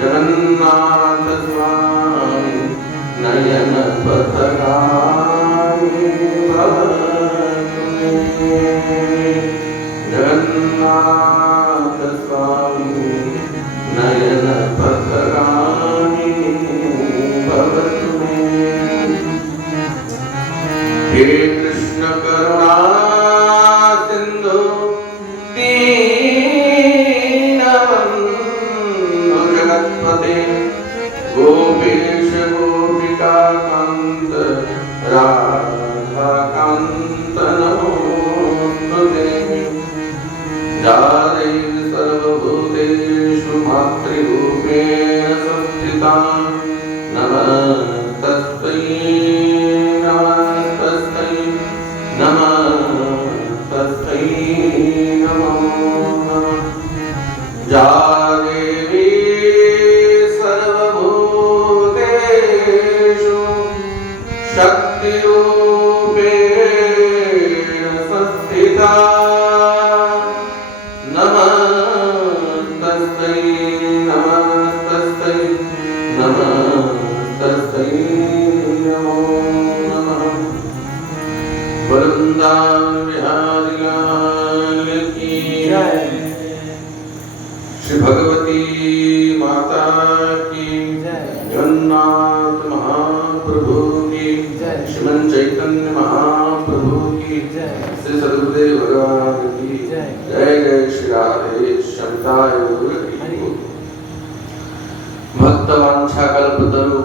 जगन्नाथ स्वामी नयन पथगामी भव जगन्नाथ स्वामी नयन पथगामी भवतु मे। हे कृष्ण करुणा सिंधु दीनबंधु जगत्पते गोपेश गोपिकाकांत राधाकांत नमोस्तुते। जाते सर्वभूतेषु मातृरूपेण संस्थिता नमस्तस्यै नमस्तस्यै नमस्तस्यै नमो नमः। या देवी सर्वभूतेषु शक्तिरूपेण संस्थिता नमस्तस्यै नमस्तस्यै नमस्तस्यै नमो नमः। वृंदावन बिहारी लाल की जय। श्री भगवती माता की जय। जगन्नाथ महाप्रभु की जय। श्रीमन चैतन्य महाप्रभु की जय। श्री सद्गुरुदेव भगवान की जय। जय जय श्री राधे श्यामताय गौर हरि। भक्त वांछा कल्पतरु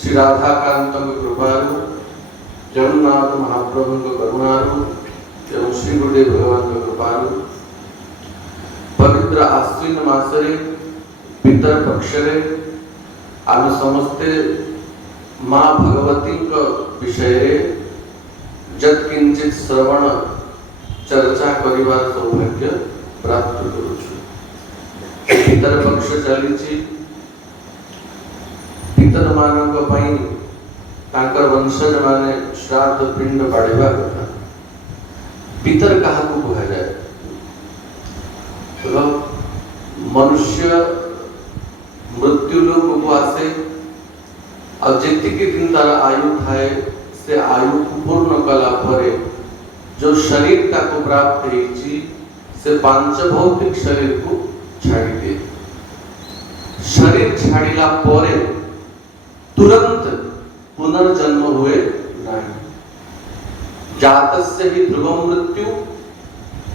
श्री राधाकांत कृपारु जगन्नाथ महाप्रभु करुणारु एवं श्री गुरुदेव भगवान कृपारु पवित्र आश्विन मासरे पितर पक्षरे आम समस्ते माँ भगवती विषय जत्किंचित श्रवण चर्चा करिवार सौभाग्य प्राप्त करुछु। पितर पक्ष चलीछि पितर मानक पई तांकर वंशज माने श्राद्ध पिंड पाड़िबा कथा। पितर काहाकू कहा जाए तो मनुष्य मृत्यु लोक को आसे और जेतिकी दिन तार आयु थाए से आयु को पूर्ण कला परे जो शरीर ताको प्राप्त होईची से पांच भौतिक शरीर को छाड़ी दे। शरीर छाड़िला परे तुरंत पुनर्जन्म हुए नहीं। जातस्य हि ध्रुवम मृत्यु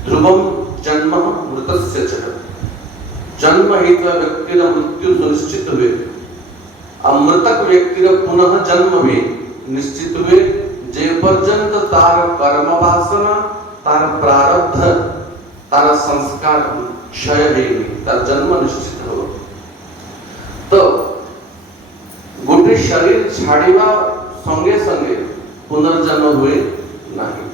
ध्रुवम जन्म मृतस्य च। जन्म हेतु व्यक्तिर मृत्यु सुनिश्चित हुए अमृतक व्यक्तिर पुनः जन्म भी निश्चित हुए जे पर्यंत तार कर्म वासना तार प्रारब्ध तार संस्कार क्षय है तार जन्म निश्चित हो। तो गोटे शरीर छाड़िबा संगे संगे पुनर्जन्म हुए नहीं।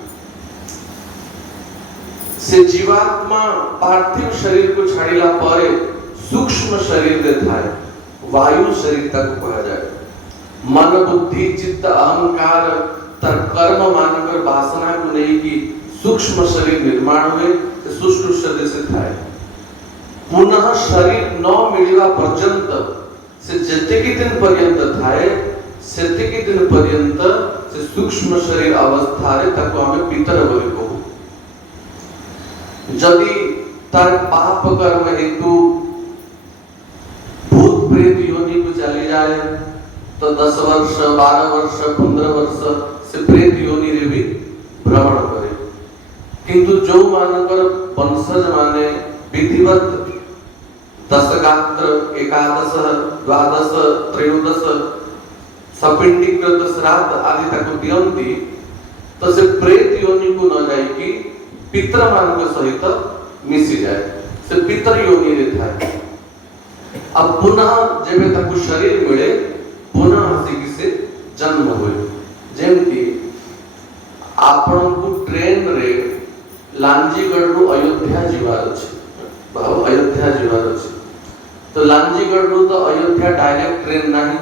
से जीवात्मा पार्थिव शरीर को छाड़िला परे सूक्ष्म शरीर दे थाए वायु शरीर तक कहा जाए। मन बुद्धि चित्त अहंकार तर कर्म मानकर वासना को नहीं की सूक्ष्म शरीर निर्माण हुए सूक्ष्म शरीर से थाए। पुनः शरीर न मिलिवा पर्यंत से जेतिकी दिन पर्यंत थाए सेतिकी दिन पर्यंत से सूक्ष्म शरीर अवस्था रे ताको हमें पितर बोली कहू। जदि तार पाप कर्म हेतु भूत प्रेत योनि को चली जाए तो 10 वर्ष 12 वर्ष 15 वर्ष से प्रेत योनि रे भी भ्रमण करे। किंतु जो मानकर वंशज माने विधिवत दशगात्र एकादश द्वादश त्रयोदश सपिंडीकृत श्राद्ध आदि तक दियंती तो से प्रेत योनि को न जाए कि पितर मान सहित मिसी जाए से पितर योनि रे थाए। अब पुनः जेबे ताकू शरीर मिले पुनः आसिकी से जन्म हुए। जेमती आपण को ट्रेन रे लांजीगढ़ रु अयोध्या जीवार अछि अयोध्या जीवार अछि तो लांजीगढ़ रु तो अयोध्या डायरेक्ट ट्रेन नहीं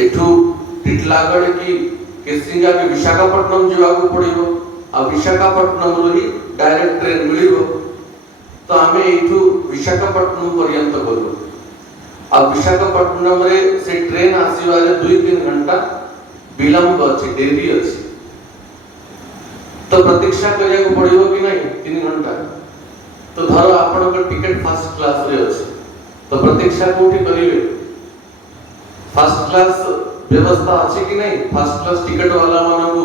एठू टिटलागढ़ की केसिंगा के विशाखापट्टनम जीवाकू पड़िबो आ विशाखापट्टनम रु ही डायरेक्ट ट्रेन मिलिबो तो हमें एठू विशाखापट्टनम पर्यंत गलु आ विशाखापट्टनम रे से ट्रेन आसीबारे 2-3 घंटा विलंब अछि, देरी अछि, तो प्रतीक्षा करिया को पड़िबो कि नहीं 3 घंटा। तो धरो आपण को टिकट फर्स्ट क्लास रे अछि तो प्रतीक्षा कोठी करिवे, फर्स्ट क्लास व्यवस्था अछि कि नहीं, फर्स्ट क्लास टिकट वाला माने को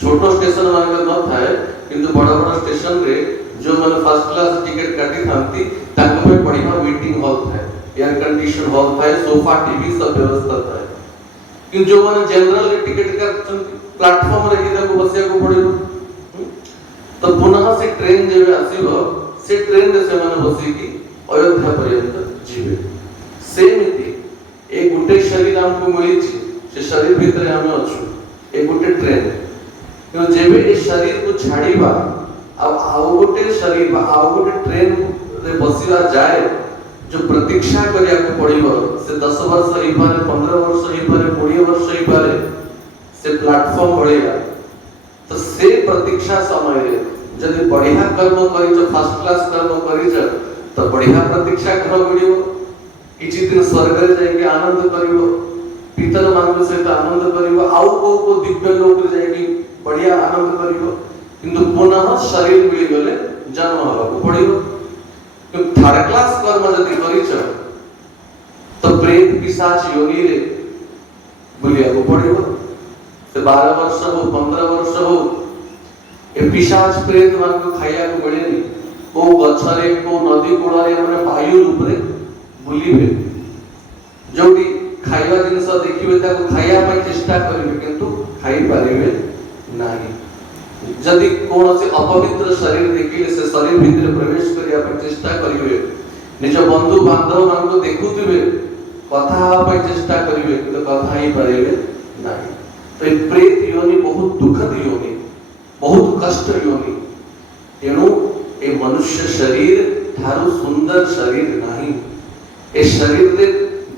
छोटो स्टेशन माने न थाए किंतु बड़ बड़ स्टेशन रे जो माने फर्स्ट क्लास टिकट काटी थांती ताको में बढ़िया वेटिंग हॉल थाए, एयर कंडीशन हॉल थाए, सोफा टीवी सब व्यवस्था थाए। कि जो माने जनरल टिकट का प्लेटफॉर्म रे कि ताको बसिया को पड़िबो, तो पुनः से ट्रेन जेबे आसीबो से ट्रेन रे से माने बसी कि अयोध्या पर्यंत जीवे। सेमिति ए गुटे शरीर हमको मिली छी, से शरीर भीतर हम अछु, ए गुटे ट्रेन क्यों जेबे ए शरीर को छाड़ीबा अब आउ गुटे शरीर आउ गुटे ट्रेन रे बसिबा जाए जो प्रतीक्षा करिया को पड़िबो से 10 वर्ष ही पारे, 15 वर्ष ही पारे, 20 वर्ष ही पारे से प्लेटफॉर्म बढ़िया। तो से प्रतीक्षा समय रे जदि बढ़िया कर्म करी जो फर्स्ट क्लास कर्म करी जो तो बढ़िया प्रतीक्षा कर पड़िबो, किछि दिन स्वर्ग रे जाय के आनंद करिवो, पितर मान सहित आनंद करिवो, आउ को दिव्य लोक रे जाय के बढ़िया आनंद करिवो, किंतु पुनः शरीर मिली गले जन्म होबो पड़िबो। कि थर्ड क्लास कर्म जदि करिछ तो प्रेत पिशाच योनि रे बुलिया को पड़िबो, से 12 वर्ष हो 15 वर्ष हो ए पिशाच प्रेत मान को खाया को मिलेनी, को गछरे को नदी कूड़े माने वायु रूप रे बुलिबे, जोडी खाइबा जिनस देखिबे ताको खाया पय चेष्टा करिवे किंतु खाइ पारिबे नाही। जदि कोनोसी अपवित्र शरीर देखिले से शरीर भीतर प्रवेश करिया पय चेष्टा करिवे, निज बंधु बांधव मान को देखुथिबे कथा हवा पय चेष्टा करिवे किंतु कथा ही पारिबे नाही। तो ए प्रेत योनि बहुत दुखद योनि, बहुत कष्ट योनि, तेणु ए मनुष्य शरीर थारु सुंदर शरीर नहीं। ए शरीर रे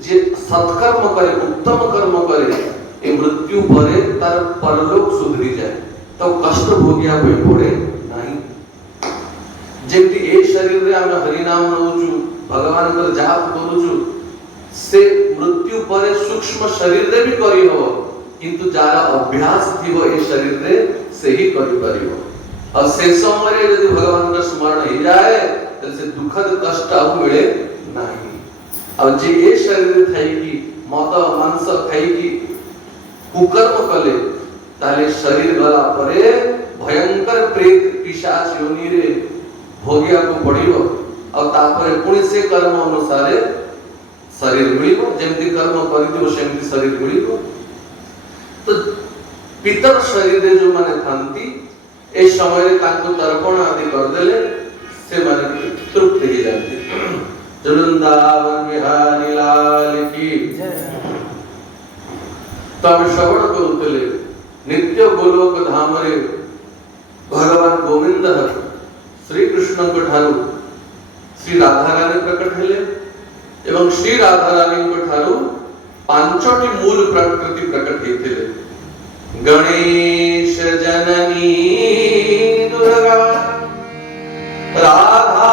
जे सत्कर्म करे, उत्तम कर्म करे, ए मृत्यु परे तार परलोक सुधरी जाए तो कष्ट भोगिया होई पड़े नहीं। जेमति ए शरीर रे हम हरि नाम नउचु, भगवान कर जाप करूचु, से मृत्यु परे सूक्ष्म शरीर रे भी करी हो, किंतु जारा अभ्यास थिबो ए शरीर रे से ही करि परिबो। और से समय यदि भगवान का स्मरण ही जाए तो से दुखद कष्ट अब मिले नहीं। अब जे ए शरीर थाई की मद मांस खाई की कुकर्म कले ताले शरीर गला परे भयंकर प्रेत पिशाच योनि रे भोगिया को पड़िबो और तापरे पुणी से कर्म अनुसार शरीर मिलिबो, जेमति कर्म करिदिबो सेमति शरीर मिलिबो। तो पितर शरीर रे जो माने थांती ए समय रे ताको तर्पण आदि कर देले से माने तृप्त हो जाती। वृंदावन बिहारी लाल की जय। तो हम श्रवण करुतले नित्य गोलोक धाम रे भगवान गोविंद श्री कृष्ण को ठारू श्री राधा रानी प्रकट हेले एवं श्री राधा रानी को ठारू पांचटी मूल प्रकृति प्रकट हेतिले। गणेश जननी दुर्गा राधा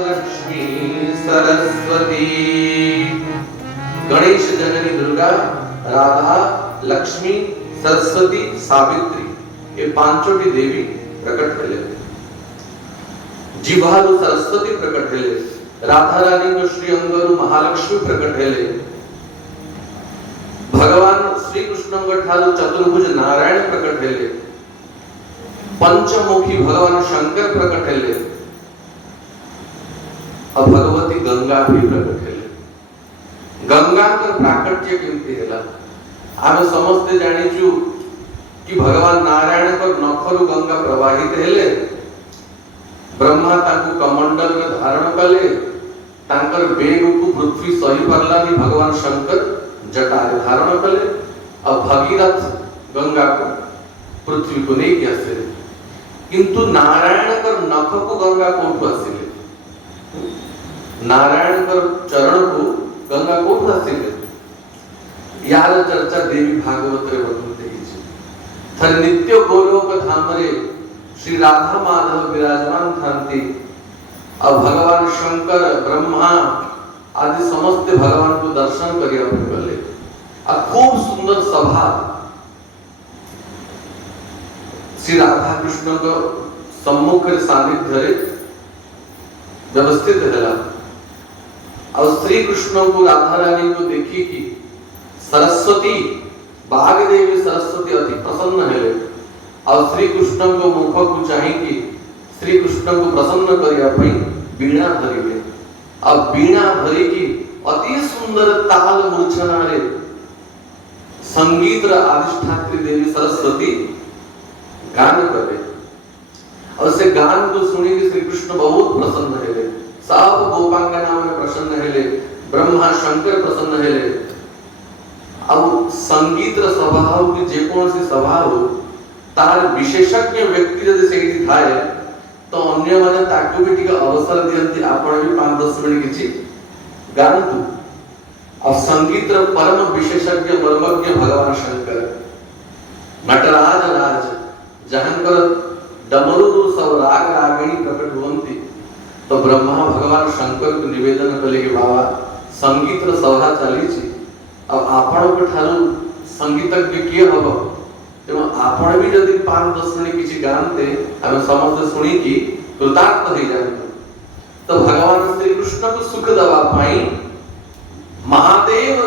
लक्ष्मी सरस्वती। गणेश जननी दुर्गा, राधा, लक्ष्मी, सरस्वती, सावित्री ये पांचोटी देवी प्रकट हेले। जिभारु सरस्वती प्रकट हेले, राधा रानी को श्री अंगरु महालक्ष्मी प्रकट हेले, भगवान श्री कृष्ण को ठारू चतुर्भुज नारायण प्रकट हेले, पंचमुखी भगवान शंकर प्रकट हेले और भगवती गंगा भी प्रकट हेले। गंगा का प्राकट्य केमती हेला आमे समस्ते जानिचु कि भगवान नारायण को नखरु गंगा प्रवाहित हेले, ब्रह्मा ताकु कमंडल में धारण कले, तांकर वेग को पृथ्वी सही परलानी भगवान शंकर जटा धारण कले और भगीरथ गंगा को पृथ्वी को नहीं किया से। किंतु नारायण कर नख को गंगा कोठु आसिले, नारायण कर चरण को गंगा कोठु आसिले। यार चर्चा देवी भागवत रे बतुते हिची। थर नित्य गोलोक धाम रे श्री राधा माधव विराजमान थांती अब भगवान शंकर ब्रह्मा आदि समस्त भगवान को दर्शन करिया गले। आ खूब सुंदर सभा श्री राधा कृष्ण को सम्मुख सानिध्य व्यवस्थित है। और श्री कृष्ण को राधा रानी को देखी कि सरस्वती बाग देवी सरस्वती अति प्रसन्न है। और श्री कृष्ण को मुख को चाहिए श्री कृष्ण को प्रसन्न करिया पई वीणा धरिले। अब वीणा धरी की अति सुंदर ताल मूर्छना रे संगीत अधिष्ठात्री देवी सरस्वती गान करे। और से गान को सुनी कि श्री कृष्ण बहुत प्रसन्न है। सब गोपांगना में प्रसन्न है, ब्रह्मा शंकर प्रसन्न है। अब संगीत सभा हो कि जेकोसी सभा हो तार विशेषज्ञ व्यक्ति यदि सेठी थाए तो अन्य माने ताकू भी टिका अवसर दियंती आपण भी 5-10 मिनिट किछि गानतु। और संगीत परम विशेषज्ञ मर्मज्ञ भगवान शंकर नटराज राज जहांकर डमरू सब राग रागिणी प्रकट होंती। तो ब्रह्मा भगवान शंकर को निवेदन कले कि बाबा संगीत सभा चली छी। अब आपण को ठारू संगीतज्ञ किए हबो तेणु आपण भी जदि 5-10 मिनिट किछि गानते हम समस्त सुनी की कृतार्थ हो जाते। तो भगवान श्री कृष्ण को सुख दवा पाई महादेव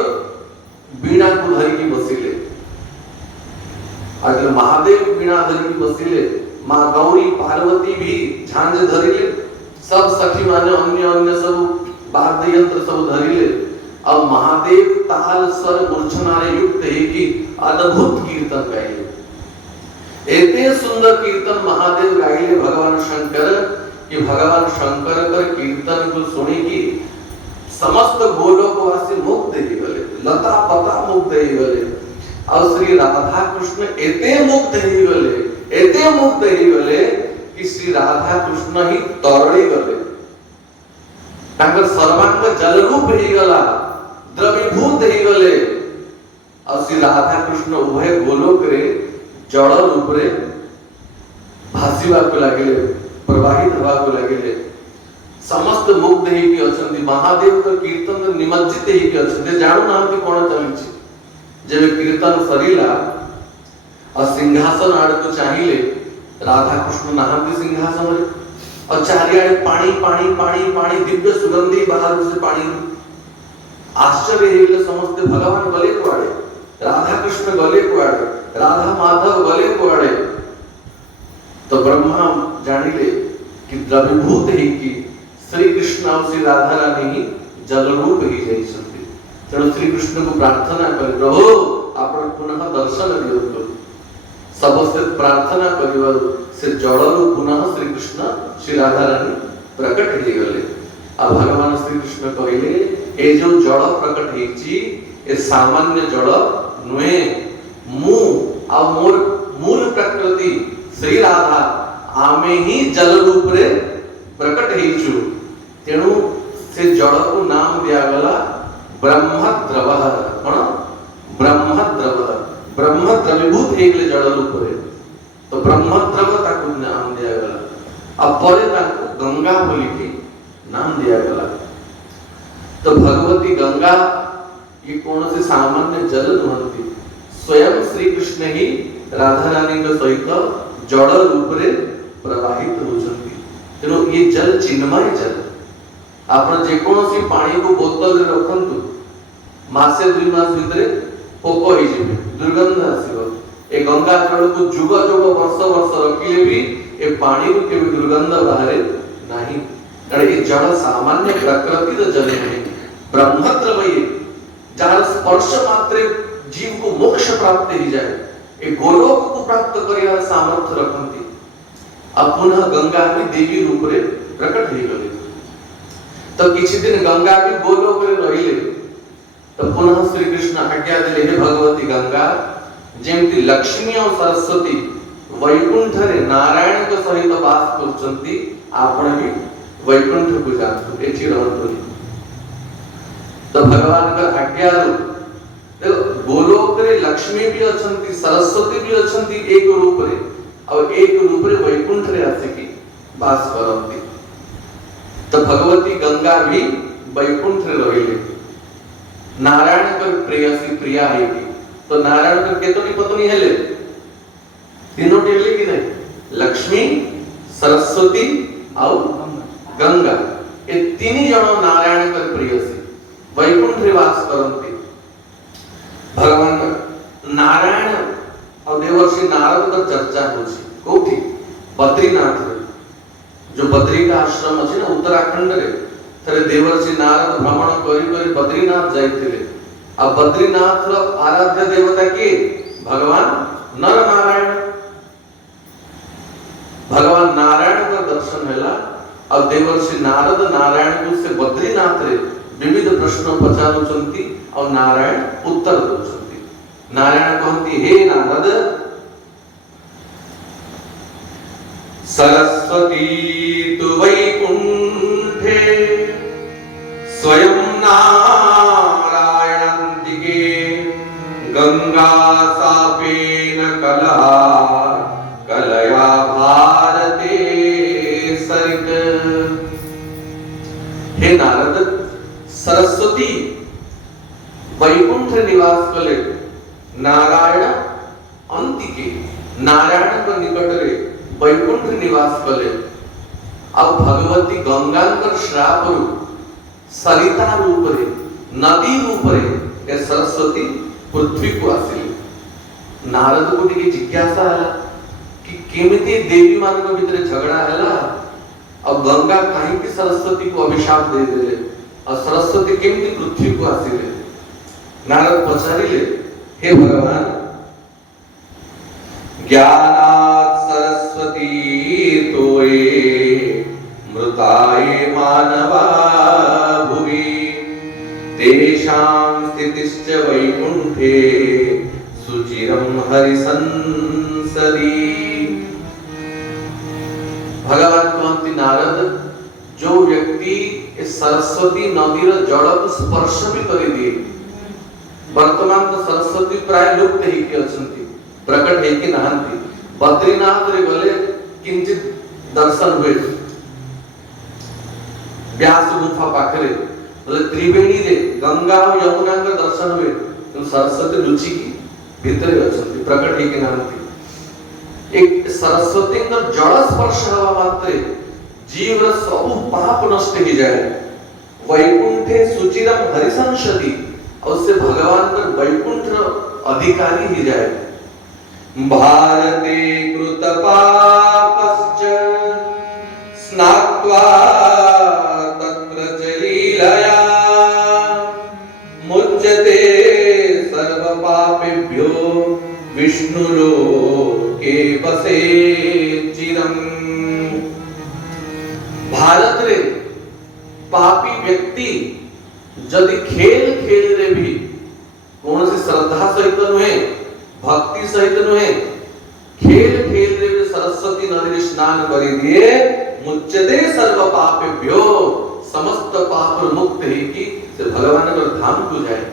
वीणा को धरी की बसिले। अगर महादेव वीणा धरी की बसिले मां गौरी पार्वती भी झांझ धरिले। सब सखी माने अन्य अन्य सब वाद्य यंत्र सब धरिले। अब महादेव ताल स्वर मूर्छना रे युक्त है कि अद्भुत कीर्तन गाइले। एते सुंदर कीर्तन महादेव गाइले भगवान शंकर कि भगवान शंकर कर कीर्तन को सुनी कि समस्त गोलोकवासी मुक्त ही गले, लता पता मुक्त ही गले। और श्री राधा कृष्ण एते मुक्त ही गले कि श्री राधा कृष्ण ही तरड़ी गले। ताकर सर्वांग जल रूप ही गला, द्रवीभूत ही गले। और श्री राधा कृष्ण उभय गोलोक रे जड़ रूप रे भासीबा को लागिले, प्रवाहित हवा को लागिले। समस्त मुग्ध ही की अछंती महादेव तो कीर्तन निमज्जित ही की अछंती जानू नांती कोन चलिछि। जेबे कीर्तन सरीला और सिंहासन आड़ को चाहिए राधा कृष्ण नहांती सिंहासन रे। और चारियाडे पानी पानी पानी पानी दिव्य सुगंधी बाहर से पानी। आश्चर्य हेले समस्त भगवान गले कुआड़े, राधा कृष्ण गले कुआड़े, राधा माधव गले कुआड़े। तो ब्रह्मा जानिले कि द्रवीभूत ही की श्री कृष्ण और श्री राधा रानी ही जल रूप ही जाइछन्ति। तेणु श्री कृष्ण को प्रार्थना करे प्रभु आपण पुनः दर्शन दियंतु। सबसे प्रार्थना करिवार से जड़रू पुनः श्री कृष्ण श्री राधा रानी प्रकट ही गले। अब भगवान श्री कृष्ण कहले ए जो जड़ प्रकट हेछि ए सामान्य जड़ नुहे। मु आ मोर मूल प्रकृति श्री राधा आमे ही जल रूप रे प्रकट हेछु। तेणु से जड़ को नाम दिया गला ब्रह्मद्रव। कोन ब्रह्मद्रव, ब्रह्म द्रवीभूत हेगले जड़ रूप रे। तो ब्रह्मद्रव ताकू नाम दिया गला। अब परे ताकू गंगा बोली की नाम दिया गला। तो भगवती गंगा ये कौन से सामान्य जल नुहंती, स्वयं श्री कृष्ण ही राधा रानी के सहित जड़ रूप रे प्रवाहित होचंती। तेणु ये जल चिन्मय जल। आपण जे कोनोसी पानी को बोतल रे रखंतु मासे 2 मास भितरे पोको ही जेबे, दुर्गंध आसीबो। ए गंगा जल को जुग जुग वर्ष वर्ष रखिले भी ए पानी को केबे दुर्गंध बाहरे नाही। कारण ये जल सामान्य प्रकृति द जल नहीं, ब्रह्मद्रवय जार स्पर्श मात्रे जीव को मोक्ष प्राप्त ही जाए। ए गोलोक को प्राप्त करिया सामर्थ्य रखंती। अब पुनः गंगा भी देवी रूप रे प्रकट ही गले। तो किछि दिन गंगा भी गोलोक रे रहिले। तो पुनः श्री कृष्ण आज्ञा देले हे भगवती गंगा जेमति लक्ष्मी और सरस्वती वैकुंठ रे नारायण के सहित वास करचंती आपण भी वैकुंठ को जातु एठी रहतु। तो भगवान का आज्ञा देखो गोलोक रे लक्ष्मी भी अछंती, सरस्वती भी अछंती एक रूप रे। और एक रूप रे वैकुंठ रे आसे की वास करंती। तो भगवती गंगा भी वैकुंठ रहिले नारायण कर प्रेयसी प्रिया है की तो नारायण कर केतोनी पत्नी हेले तीनों टेले की नहीं लक्ष्मी सरस्वती और गंगा ये तीन जन नारायण कर प्रेयसी वैकुंठ निवास करती भगवान नारायण और देवर्षि नारद का चर्चा होची कोठी बद्रीनाथ रे जो बद्री का आश्रम अछि ना उत्तराखंड रे थरे देवर्षि नारद भ्रमण करी करी बद्रीनाथ जाइथिले अब बद्रीनाथ रो आराध्य देवता के भगवान नर नारायण भगवान नारायण का दर्शन हैला अब देवर्षि नारद नारायण को से बद्रीनाथ रे विविध प्रश्न पचारुचंती और नारायण उत्तर दउचंती नारायण कहती हे नारद सरस्वती तु वैकुंठे स्वयं नारायणान्तिके गंगा सापेन कलहा कलया भारते सरित हे नारद सरस्वती वैकुंठ निवास कले नारायण अंतिके नारायण को निकट रे वैकुंठ निवास कले अब भगवती गंगांकर श्राप रूप सरिता रूप रे नदी रूप रे ए सरस्वती पृथ्वी को आसिले नारद को टिके जिज्ञासा हला कि केमिति देवी मान को भीतर झगड़ा हला अब गंगा काहे की सरस्वती को अभिशाप दे देले और सरस्वती केमिति पृथ्वी को आसिले नारद पचारिले हे भगवान ज्ञानात् सरस्वती तोये मृताये मानवा भुवि तेषां स्थितिश्च वैकुंठे सुचिरं हरिसंसदि भगवान कहते नारद जो व्यक्ति इस सरस्वती नदीर जल को स्पर्श भी करि दिए वर्तमान तो सरस्वती प्राय लुप्त ही के अछंती प्रकट है कि नहांती बद्रीनाथ रे गले किंचित दर्शन हुए व्यास गुफा पाखरे बोले त्रिवेणी रे गंगा और यमुना का दर्शन हुए तो सरस्वती रुचि की भीतर अछंती प्रकट है कि नहांती एक सरस्वती का जल स्पर्श हवा मात्रे जीव र सब पाप नष्ट हो जाए वैकुंठे सुचिरम हरिसंसदि और से भगवान का वैकुंठ अधिकारी ही जाए भारते कृत पापश्च स्नात्वा तत्र चलीलया मुच्यते सर्व पापेभ्यो विष्णुलोके वसे चिरं भारत रे पापी व्यक्ति जदि खेल खेल रे भी कौन सी श्रद्धा सहित नुहे भक्ति सहित नुहे खेल खेल रे भी सरस्वती नदी स्नान करि दिए मुच्यते सर्व पापेभ्यो समस्त पाप मुक्त है कि से भगवान का धाम को जाए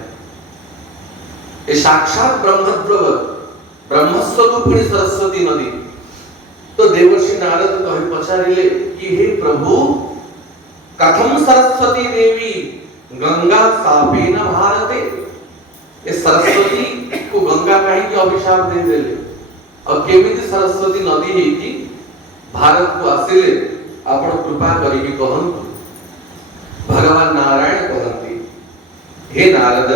ये साक्षात ब्रह्मस्वरूपिणी सरस्वती नदी तो देवर्षि नारद कहि पचारिले कि हे प्रभु कथम सरस्वती देवी गंगा सापेन भारते ये सरस्वती को गंगा कहीं के अभिशाप दे देले और केमिति सरस्वती नदी है कि भारत को आसिले आपण कृपा करिके कहंतु भगवान नारायण कहंती हे नारद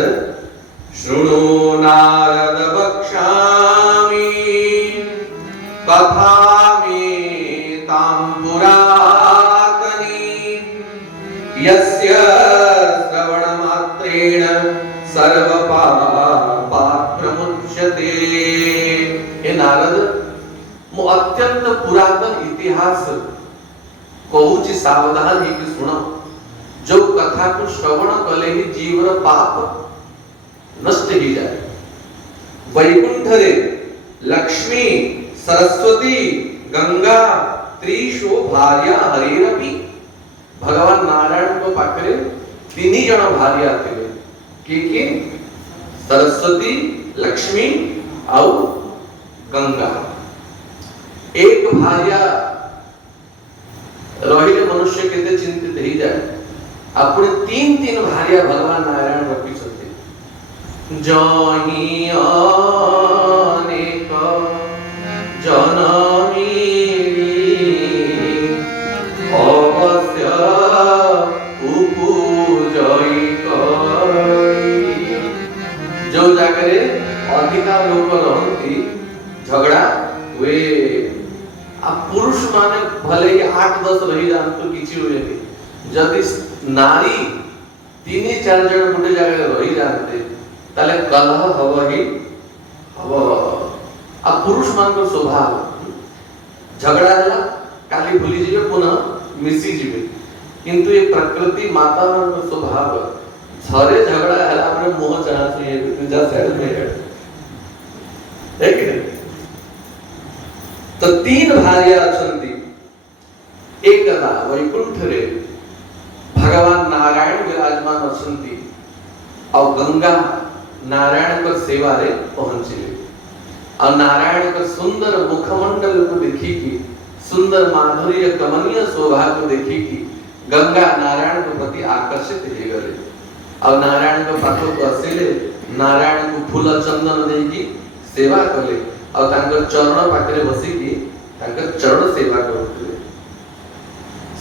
शृणु नारद वक्ष्यामि कथामि तां पुरातनी यस्य श्रवण मात्रेण सर्व पापात् प्रमुच्यते हे नारद मो अत्यंत पुरातन इतिहास कहूची सावधान है कि सुनो जो कथा को श्रवण कले ही जीवर पाप नष्ट ही जाए वैकुंठ रे लक्ष्मी सरस्वती गंगा त्रिशो भार्या हरिरपि भगवान नारायण को पाखरे तीन जन भार्या थिले कि सरस्वती लक्ष्मी और गंगा एक भार्या रहिले मनुष्य केते चिंतित उपस्थित हो जाए अपने तीन तीन भार्या भगवान नारायण रखी जही अनेक जनमी अवश्य उपजई जो जगह अधिका लोक रहती झगड़ा हुए आ पुरुष माने भले 8-10 रही जानते किसी हुए जदि नारी 3-4 जन गोटे जगह रही जानते ताले कलह हव ही हव आ पुरुष मान को स्वभाव झगड़ा है काली भूली जीवे पुनः मिसी जीवे किंतु ये प्रकृति माता मान को स्वभाव थरे झगड़ा है हमरे मोह चाह से तुझा साइड में है कि नहीं तो तीन भार्या अछंती एकदा वैकुंठ रे भगवान नारायण विराजमान अछंती और गंगा नारायण पर सेवा रे पहुंचे और नारायण का सुंदर मुखमंडल को देखी की सुंदर माधुर्य कमनीय शोभा को देखी की गंगा नारायण के प्रति आकर्षित हो गए और नारायण के पाखो को आसिले नारायण को फूल चंदन देकी सेवा कले और तांकर चरण पाखरे बसी की तांकर चरण सेवा करते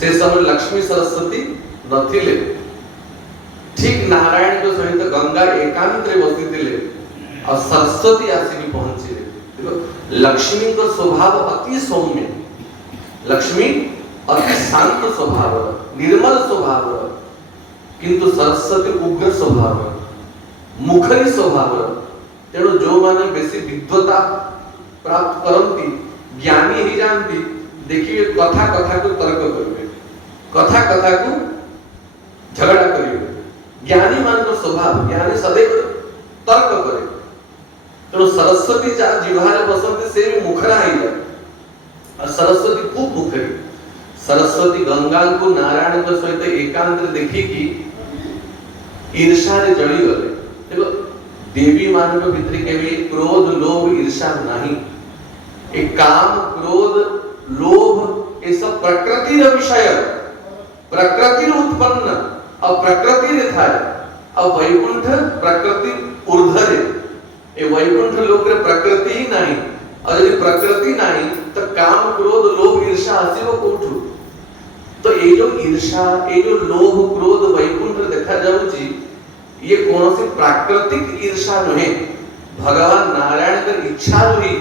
से समय लक्ष्मी सरस्वती नथिले ठीक नारायण के सहित गंगा एकांत रे बसितिले और सरस्वती आसिकी पहुंचे देखो लक्ष्मी का स्वभाव अति सौम्य लक्ष्मी अति शांत स्वभाव निर्मल स्वभाव किंतु सरस्वती उग्र स्वभाव मुखरी स्वभाव तेणु जो माने बेसी विद्वता प्राप्त करती ज्ञानी ही जानती देखिए कथा कथा को तर्क करिवे कथा कथा को झगड़ा करिवे ज्ञानी मान को स्वभाव ज्ञानी सदैव तर्क करे तेणु सरस्वती जा जिह्वारे बसंती से भी मुखरा ही जाए और सरस्वती खूब मुखरी सरस्वती गंगा को नारायण के सहित एकांत देखी की ईर्षा रे जड़ी गले देखो देवी मान के भीतर के भी क्रोध लोभ ईर्षा नहीं एक काम क्रोध लोभ ये सब प्रकृति रे विषय प्रकृति रे उत्पन्न और प्रकृति रे था और वैकुंठ प्रकृति ऊर्ध्व रे ये वैकुंठ लोक रे प्रकृति ही नहीं और यदि प्रकृति नहीं तो काम क्रोध लोभ ईर्षा आसीबो कोठु तो ये जो ईर्षा ये जो लोभ क्रोध वैकुंठ देखा जाउची ये कौनसी प्राकृतिक ईर्षा नहे भगवान नारायण कर इच्छा हुई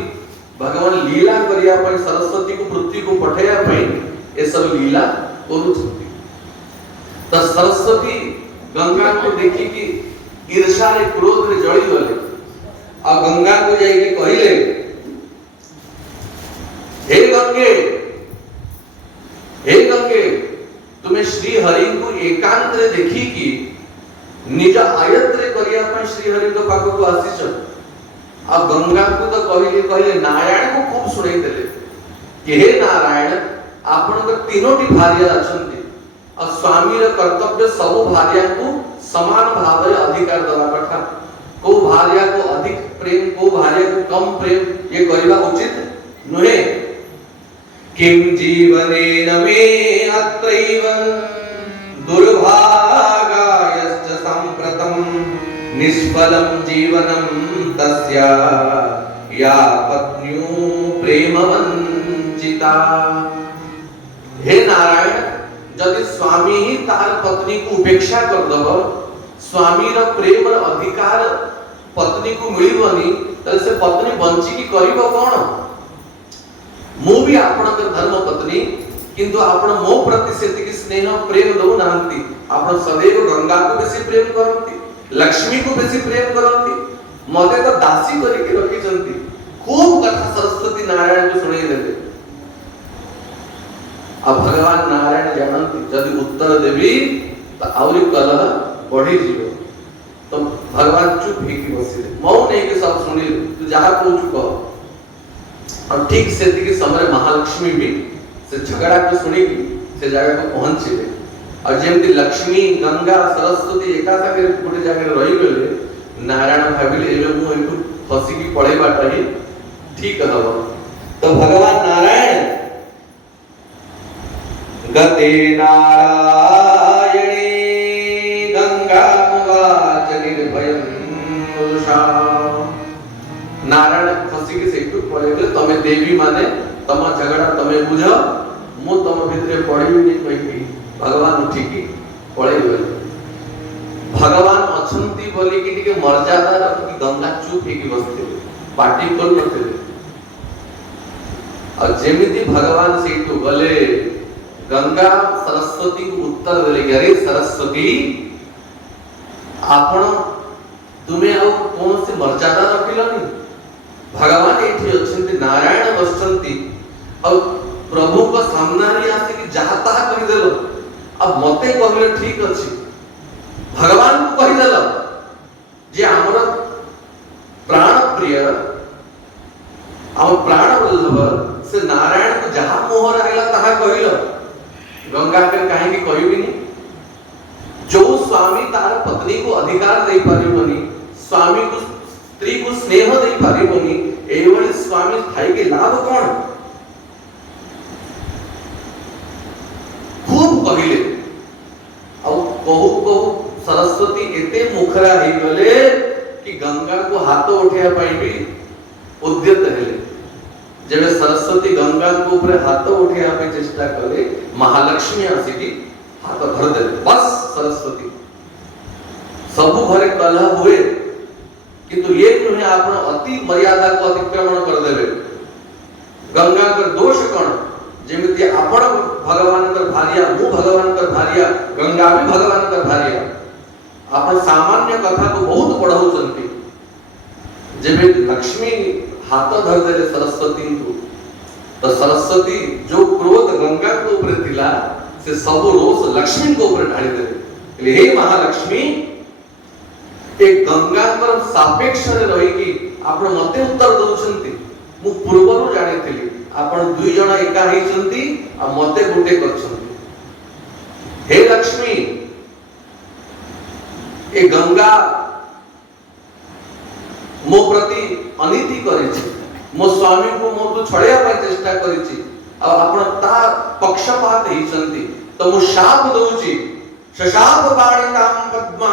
भगवान लीला करिया पर सरस्वती को पृथ्वी को पठेया पई ये सब लीला करूछथि तो सरस्वती गंगा को देखी कि ईर्षा रे क्रोध रे जड़ी गले और गंगा को जाके कहिले हे गंगे तुम्हें श्री हरि को एकांत रे देखी कि निज आयत रे करिया पर श्री हरि को पाखो को आसीछ आ गंगा को तो कहिले नारायण को खूब सुनाई देले कि हे नारायण आपण को तीनोटी भार्या अछंती और स्वामी रे कर्तव्य सब भार्या को समान भाव रे अधिकार दवा कथा को भार्या को अधिक प्रेम को भार्या को कम प्रेम ये करिवा उचित नुहे किम जीवनेन मे अत्रैव दुर्भागायश्च संप्रतम निष्फलं जीवनं तस्या या पत्न्यु प्रेमवंचिता हे नारायण यदि स्वामी ही तार पत्नी को उपेक्षा कर दब स्वामी रा प्रेम रा अधिकार पत्नी को मिलिबनी त से पत्नी बंची की करिबो कोन मु भी आपण के धर्म पत्नी किंतु आपण मो प्रति सेति स्नेह प्रेम दउ नांती आपण सदैव गंगा को बेसी प्रेम करंती लक्ष्मी को बेसी प्रेम करंती मते तो दासी करी के रखी जंती खूब कथा सरस्वती नारायण को सुनाई देते अब भगवान नारायण जानती यदि उत्तर देवी तो आउरी कलह बढ़ी जीवो तो भगवान चुप ही की बसिले मौन है के सब सुनी तू जहां पहुंचू कह और ठीक से के समय महालक्ष्मी भी से झगड़ा को सुनी से जगह को पहुंचे और जेमती लक्ष्मी गंगा सरस्वती एका साथे गोटे जगह रही गले नारायण भाबिले एबे मु एठू फसी की पड़े बाटा ही ठीक हबो तो भगवान नारायण गते नारायणे गंगामुवाच निर्भयं पुरुषा। नारायण खसिकी सेठू पळेले तमे देवी माने तम झगड़ा तमे बुझ मु तम भितरे पड़िबी नहीं कहि भगवान उठिकी पळेई गले। भगवान अछंती बोली कि टिके मर्यादा रखी गंगा चुप हेकी बसथिले पार्टी कर नथिले। और जेमिति भगवान सेठू गले गंगा सरस्वती को उत्तर देले अरे सरस्वती आपण तुमे आ कोन से मर्यादा रखिलनी। भगवान एठी अछंती नारायण बसंती और प्रभु को सामना रे आसे कि जाता कहि देलो। अब मते कहले ठीक अछि भगवान को कहि देलो जे हमर प्राण प्रिय हम प्राण वल्लभ से नारायण को जहां मोहर आइला तहा कहिलो गंगा के काहे की कहिबिनी। जो स्वामी तार पत्नी को अधिकार दे पारिबनी स्वामी को स्त्री को स्नेह दे पारिबनी एवं स्वामी थाई के लाभ कोन खूब कहिले। और कहू कहू सरस्वती एते मुखरा हे गले कि गंगा को हाथ उठिया पाइबी उद्यत हेले। जब सरस्वती गंगा को ऊपर हाथ उठिया पे चेष्टा करे महालक्ष्मी आसिकी हाथ धर दे बस सरस्वती सबु घरे कलह हुए किंतु ये नुहे आपण अति मर्यादा को अतिक्रमण कर देबे। गंगा कर दोष कोन जेमिति आपण भगवान कर भारिया मु भगवान कर भारिया गंगा भी भगवान कर भारिया आपण सामान्य कथा को बहुत बढ़ाउचंती। जेबे लक्ष्मी हाथ धर देले सरस्वती को तो सरस्वती जो क्रोध गंगा के ऊपर थिला से सब रोष लक्ष्मी के ऊपर ढाली देले। हे महालक्ष्मी एक गंगा पर सापेक्ष रे रही कि आपण मते उत्तर दउछंती मु पूर्वरु जानिथिली आपण दुई जण एका हेचंती आ मते गुटे करछंती। हे लक्ष्मी ए गंगा मो प्रति अनीति करिछि मो स्वामी को मो तो छड़िया पर चेष्टा करिछि आ आपण ता पक्षपात हेचंती तो मु शाप दउछि शशाप बाणिताम पद्मा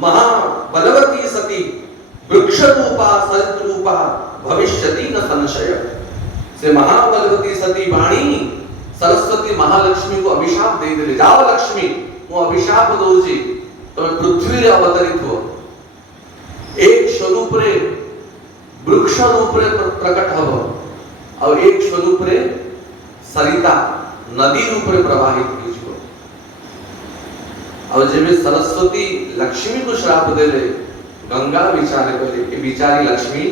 महा बलवती सती वृक्ष रूपा सरित रूपा भविष्यति न संशय। से महाबलवती सती वाणी सरस्वती महालक्ष्मी को अभिशाप दे देले जाओ लक्ष्मी मु अभिशाप दउछि तो पृथ्वी रे अवतरित हो एक स्वरूप रे वृक्ष रूप रे प्रकट हबो और एक स्वरूप रे सरिता नदी रूप रे प्रवाहित कीजियो। और जब सरस्वती लक्ष्मी को श्राप देले गंगा विचार करे कि बिचारी लक्ष्मी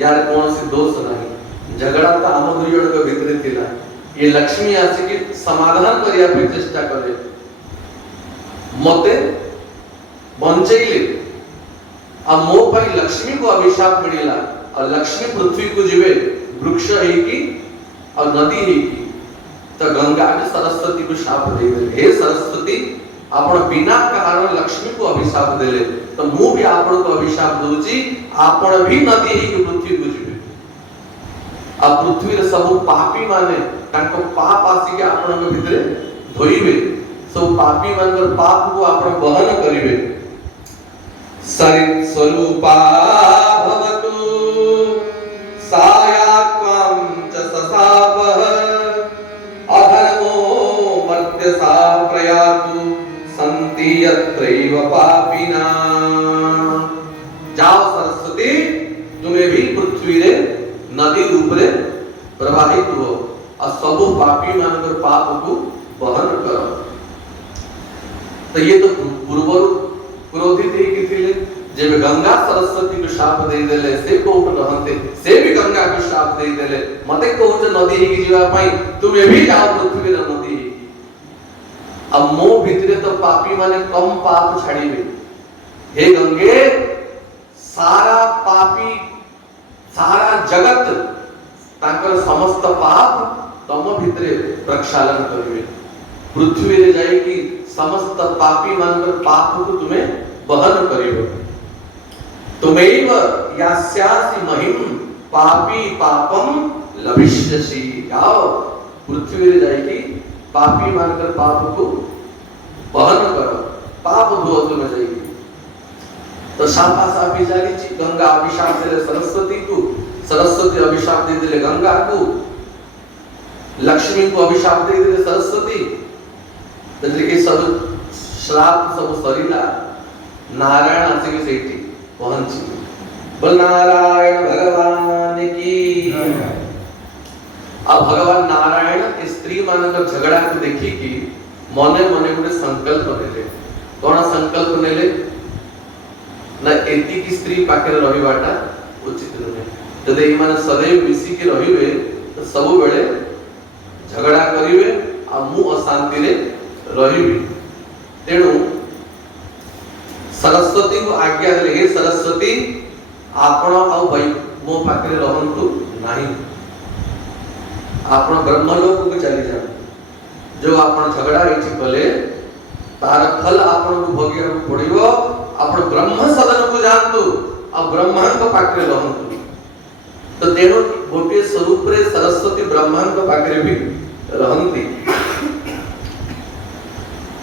यार कौन सी दोष नहीं झगड़ा तो आम दुई जन के भीतर थिला ये लक्ष्मी आसी कि समाधान करिया पे चेष्टा करे मते बंचैले आ मो पई लक्ष्मी को अभिशाप मिलिला और लक्ष्मी पृथ्वी को जीवे वृक्ष है की और नदी है की तो गंगा ने सरस्वती को शाप दे देले हे सरस्वती आपण बिना कारण लक्ष्मी को अभिशाप देले तो मु भी आपण को अभिशाप दोची आपण भी नदी है की पृथ्वी को जीवे आ पृथ्वी रे सब पापी माने ताको पाप आसी के आपण के भीतर धोइबे सब पापी मानकर पाप को आपण वहन करिवे। सरित स्वरूपा भवतु सायात्वं च ससापः अधर्मो मर्त्यसा प्रयातु सन्ति यत्रैव पापिना। जाओ सरस्वती तुम्हें भी पृथ्वी रे नदी रूप रे प्रवाहित हो और सब पापी मानकर पाप को वहन करो। तो ये तो पूर्व क्रोधित ही की थिले जब गंगा सरस्वती को शाप दे देले से कोट रहते से भी गंगा को शाप दे देले मते कोट नदी ही की जीवा पाई तुम्हें भी जाओ पृथ्वी रे नदी ही। अब मो भीतरे तो पापी माने कम पाप छाड़ीबे हे गंगे सारा पापी सारा जगत ताकर समस्त पाप तम भीतरे प्रक्षालन करिवे पृथ्वी रे जाई कि समस्त पापी मानकर पाप को तुम्हें वहन करिवे। तुमैव यास्यासि महिम पापी पापम लभिष्यसि। आओ पृथ्वी रे जाई कि पापी मानकर पाप को बहन करो, पाप धो तुम्हें जाएगी। तो साफा साफी जाली ची गंगा अभिशाप दे सरस्वती को, सरस्वती अभिशाप दे दिले गंगा को, लक्ष्मी को अभिशाप दे दिले सरस्वती। तजरिके सब श्राप सब सरीला नारायण आसे के सेठी पहुंची। बोल नारायण भगवान की। अब भगवान नारायण स्त्री मानकर झगड़ा को देखी कि मने मने गोटे संकल्प नेले। कौन संकल्प नेले ना एति की स्त्री पाखे रहिबाटा उचित नुहे। जदि ए माने सदैव मिसी के रहिबे तो सब बेले झगड़ा करिवे आ मु अशांति रे रहिबे। तेणु सरस्वती को आज्ञा देले, हे सरस्वती आपण आ मो पाखे रहंतु नाही, आपण ब्रह्मलोक को चली जाओ। जो आपण झगड़ा एठी कले तार फल आपण को भोगिया को पड़िबो। आपण ब्रह्म सदन को जानतु आ ब्रह्मांड को पाखे रहंतु। तो तेणु गोटे स्वरूप रे सरस्वती ब्रह्मांड को पाखे भी रहंती।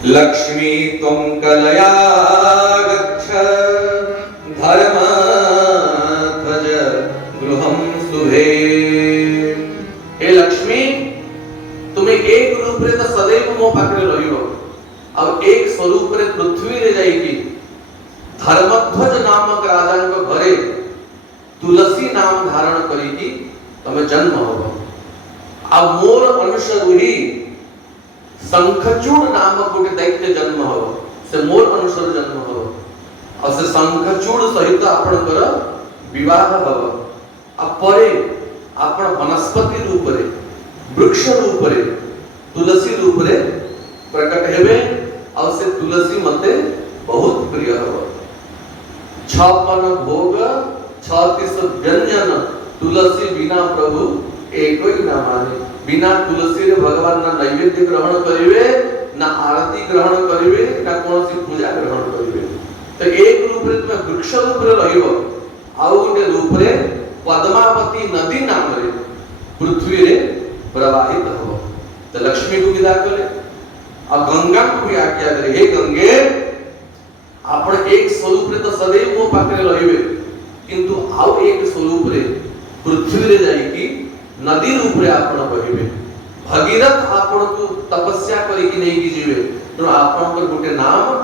लक्ष्मी त्वं कलया गच्छ धर्म ध्वज गृहं शुभे। हे लक्ष्मी तुम्हें एक रूप रे तो सदैव मो पाखे रहिबो और एक स्वरूप रे पृथ्वी रे जाईकी धर्मध्वज नामक राजा को घरे तुलसी नाम धारण करिकी तमे जन्म होबो। अब मोर अनुसार ही शंखचूड़ नामक गोटे दैत्य जन्म होबो। से मोर अनुसार जन्म होबो और से शंखचूड़ सहित आपनकर विवाह होबो। अब परे आपण वनस्पति रूप रे वृक्ष रूप रे तुलसी रूप रे प्रकट हेबे और से तुलसी मते बहुत प्रिय होबो। 56 भोग 36 व्यंजन तुलसी बिना प्रभु एक ही ना माने। बिना तुलसी रे भगवान ना नैवेद्य ग्रहण करिवे, ना आरती ग्रहण करिवे, ना कोनोसी पूजा ग्रहण करिवे। तो एक रूप रे तुम वृक्ष रूप रे रहिबो आउ गोटे रूप रे पद्मावती नदी नाम रे पृथ्वी रे प्रवाहित हो। तो लक्ष्मी को विदा कले और गंगा को भी आज्ञा करे, हे गंगे आपण एक स्वरूप रे तो सदैव मो पाखे रहिबे किंतु आउ एक स्वरूप रे पृथ्वी रे जाईकी नदी रूप रे आपण बहिबे। भगीरथ आपण को तपस्या करी कि नहीं की जीवे। तो आपण को गोटे नाम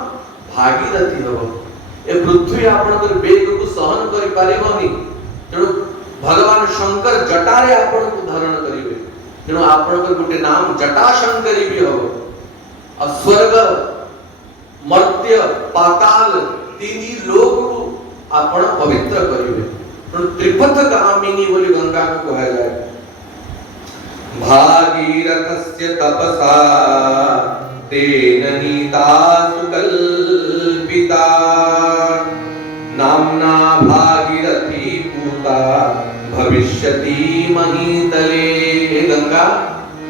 भागीरथी हो। ए पृथ्वी आपण को वेग को सहन करि पारिबोनी। तेणु भगवान शंकर जटारे आपण को धारण करिवे। तेणु आपण को गोटे नाम जटाशंकरी भी हो। और स्वर्ग मर्त्य पाताल तीनी लोक को आपण पवित्र करिवे। तेणु त्रिपथ गामिनी बोली गंगा को कहा जाए। भागीरथस्य तपसा तेन नीता सुकल्पिता नाम्ना भागीरथी पूता भविष्यति महीतले। गंगा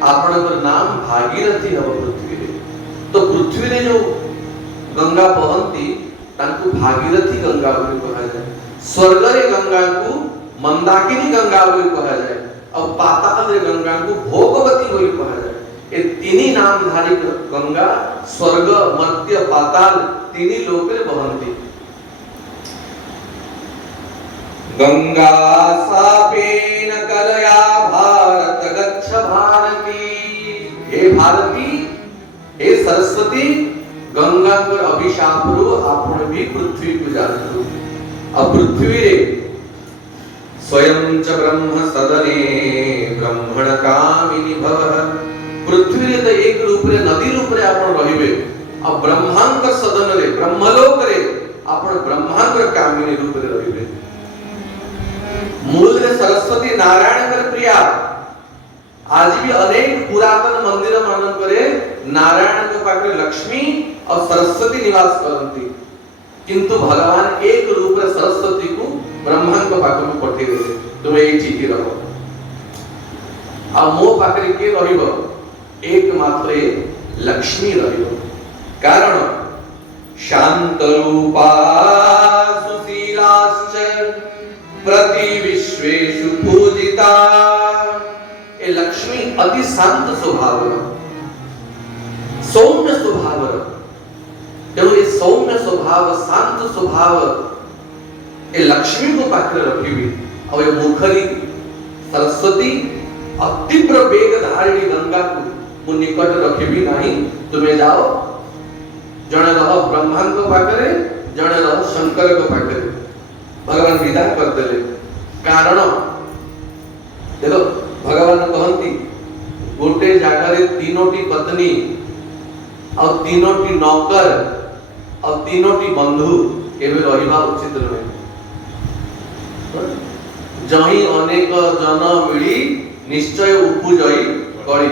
आपण को नाम भागीरथी हो पृथ्वी रे। तो पृथ्वी रे जो गंगा बहंती तांको भागीरथी गंगा बोली कहा जाए। स्वर्ग रे गंगा को मंदाकिनी गंगा बोली कहा जाए और पाताल रे गंगा को भोगवती बोली कहा जाए। ये तीनी नामधारी गंगा स्वर्ग मर्त्य पाताल तीनी लोक रे बहंती। गंगा सापेन कलया भारत गच्छ भारती। हे भारती, हे सरस्वती, गंगा कर अभिशाप रु आपण भी पृथ्वी को जानतु। अब पृथ्वी रे स्वयं च ब्रह्म सदने ब्रह्मण कामिनी भवः। पृथ्वी रे तो एक रूप रे नदी रूप रे आपण रहिबे। अब ब्रह्मांड सदन रे ब्रह्मलोक रे आपण ब्रह्मांड कामिनी रूप रे रहिबे। मूल रे सरस्वती नारायण कर प्रिया। आज भी अनेक पुरातन मंदिर मान करे नारायण के पाखे लक्ष्मी और सरस्वती निवास करती। किंतु भगवान एक रूप रे सरस्वती को ब्रह्मांड के पाखे को पठे देले, तुम एठी ही रहो। आ मो पाखे के रहिबो एकमात्र लक्ष्मी रहिबो। कारण शांत रूपा सुशीलाश्च प्रति विश्वेषु पूजिता। ए लक्ष्मी अति शांत स्वभाव सौम्य स्वभाव तेणु ये सौम्य स्वभाव शांत स्वभाव ये लक्ष्मी को पाखरे रखिबी और ये मुखरी सरस्वती और तीव्र वेग धारिणी गंगा को मु निकट रखिबी नहीं। तुम्हें जाओ जड़े रह ब्रह्मा को पाखरे जड़े रह शंकर को पाखरे भगवान विदा कर देले। कारण देखो भगवान कहती गोटे जागारे तीनोटी पत्नी और तीनोटी नौकर और तीनोटी बंधु केवे रहिबा उचित नुहे। जही अनेक जन मिली निश्चय उपजई करी।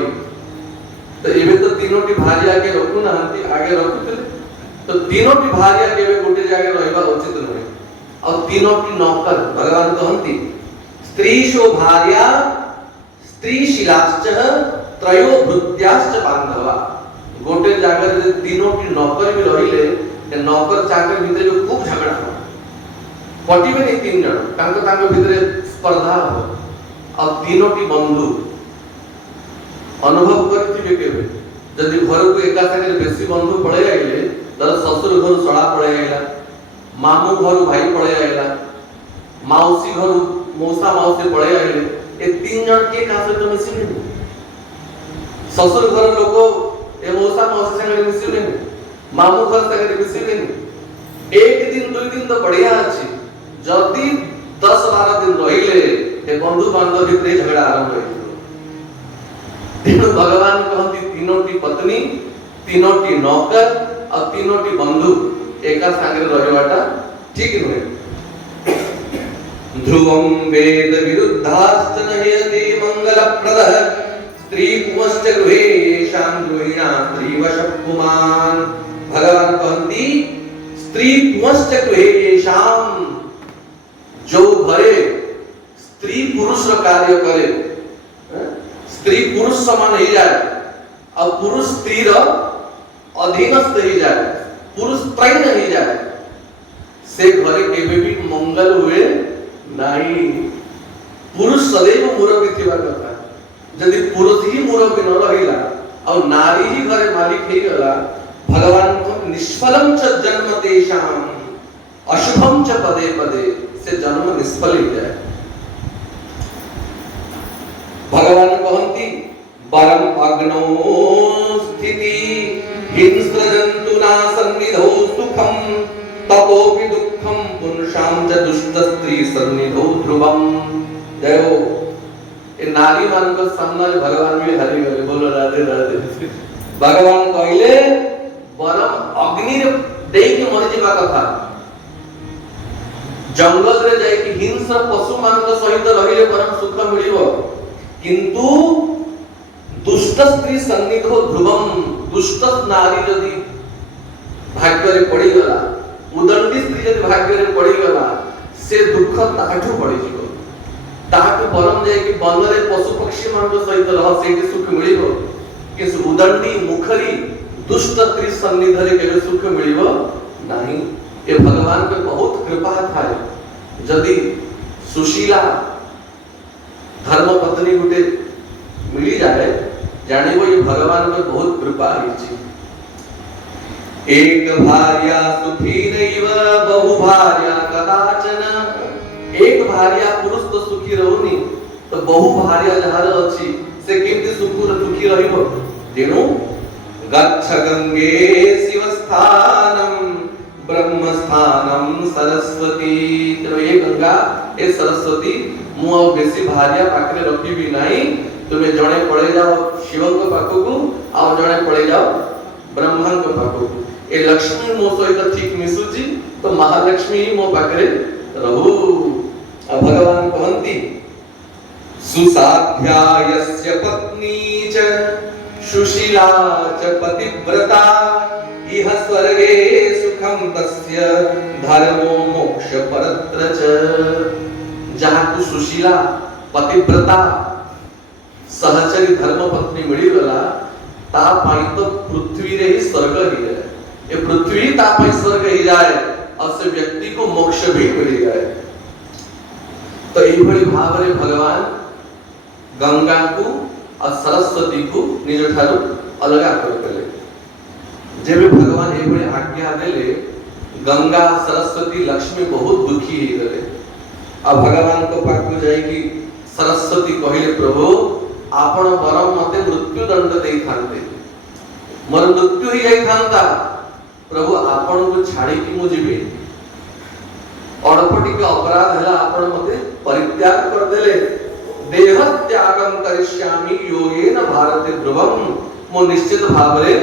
तो एबे तो तीनोटी भार्य आगे रखु नाहंती आगे रखुतले तो तीनोटी भार्य केवे गोटे जागे रहिबा उचित नुहे। और तीनोटी नौकर भगवान कहती स्त्रीशो भार्या स्त्रीशिलाश्च त्रयो भृत्याश्च बांधवा। गोटे जागर जे तीनोटी नौकर भी रहिले ते नौकर चाकर भितर खूब झगड़ा हो पटिबे नहीं तीन जन तांको भितर स्पर्धा हो। और तीनोटी बंधु अनुभव करथिबे केबे जदि घर को एका संगे बेसी बंधु पड़े आइले तर ससुर घर सड़ा पड़े आइला मामू घर भाई पड़े आइला मौसी घर मौसा मौसी पड़े आइले ए तीन जन के का से तो मिसिले ससुर घर लोग ए मौसा मौसी संगे मिसिले मामू घर संगे मिसिले एक दिन दुई दिन तो बढ़िया अछि जदि 10-12 दिन रहिले ए बंधु बांधव भितर झगड़ा आरंभ होई। तेणु भगवान कहती तीनोटी पत्नी तीनोटी नौकर और तीनोटी बंधु एका संगे रहिबाटा ठीक नुहे। ध्रुवं वेद विरुद्धाश्च नयति मंगलप्रदः स्त्री पुंश्च गृहे शांद्रुहिणा स्त्रीवश पुमान्। भगवान कहती स्त्री पुंश्च गृहे शाम जो घरे स्त्री पुरुष कार्य करे स्त्री पुरुष समान ही जाए और पुरुष स्त्री अधीनस्थ ही जाए पुरुष त्रैन ही जाए से घरे केबे भी मंगल हुए नहीं। पुरुष सदैव मुरबी थिबा कथा यदि पुरुष ही मुरबी न रहिला और नारी ही घरे मालिक ही गला भगवान को निष्फलम च जन्म तेषाम अशुभम च पदे पदे से जन्म निष्फल ही जाए। भगवान कहती परम अग्नौ स्थिति हिंस्रजंतुना सन्निधौ सुखम ततोपि दुःखम पुरुषां च दुष्ट स्त्री सन्निधौ ध्रुवम। देखो ए नारी मान को सामने भगवान भी हरि गले बोलो राधे राधे। भगवान कहले परम अग्नि रे देई के मरि जिबा कथा जंगल रे जाय कि हिंस्र पशु मान को सहित रहिले परम सुख मिलिबो किंतु दुष्ट स्त्री सन्निधो ध्रुवम। दुष्ट नारी यदि भाग्य रे पड़ी गला उदंडी स्त्री यदि भाग्य रे पड़ी गला से दुख ताठु पड़ी जिवो ताठु परम जाय कि वन रे पशु पक्षी मान को सहित रह से कि सुख मिलिबो कि उदंडी मुखरी दुष्ट स्त्री सन्निध रे केबे सुख मिलिबो नहीं। ये भगवान के बहुत कृपा था यदि सुशीला धर्म पत्नी गुटे मिली जाए जानिबो ये भगवान के बहुत कृपा हिची। एक भार्या सुखी नैव बहु भार्या कदाचन। एक भार्या पुरुष तो सुखी रहउनी तो बहु भार्या जहार अछि से केमति सुखी रहिबो। तेणु गच्छ गंगे शिवस्थानम ब्रह्मस्थानम सरस्वती। तो ये गंगा ए सरस्वती मु और बेसी भार्या पाखरे रखी भी नहीं। तुम्हें जड़े पड़े जाओ शिव को पाखकू और जड़े पड़े जाओ ब्रह्मा को पाखकू। ए लक्ष्मी मो सहित ठीक मिसुची तो महालक्ष्मी ही मो पाखरे रहू। अब भगवान कहती सुसाध्या यस्य पत्नी च सुशीला च पतिव्रता इह स्वर्गे सुखम तस्य धर्मो मोक्ष परत्र च। जहाँ को सुशीला पतिव्रता सहचरी धर्म पत्नी मिली गला ता पाई तो पृथ्वी रे ही स्वर्ग ही जाए। ये पृथ्वी ता पाई स्वर्ग ही जाए और से व्यक्ति को मोक्ष भी मिल जाए। तो यही बड़ी भाव रे भगवान गंगा को और सरस्वती को निज ठारू अलगा कर देले। जेबे भगवान एभली आज्ञा देले गंगा सरस्वती लक्ष्मी बहुत दुखी ही गले। आ भगवान को पाखु जाई कि सरस्वती कहिले प्रभु आपण बरम मते मृत्यु दंड देई थांते, मोर मृत्यु ही जाई थांता, प्रभु आपण को छाड़ी कि मु जीवे, अड़पटी के अपराध हला आपण मते परित्याग कर देले, देह त्यागम करिष्यामि योगेन भारते ध्रुवम, मो निश्चित भाव रे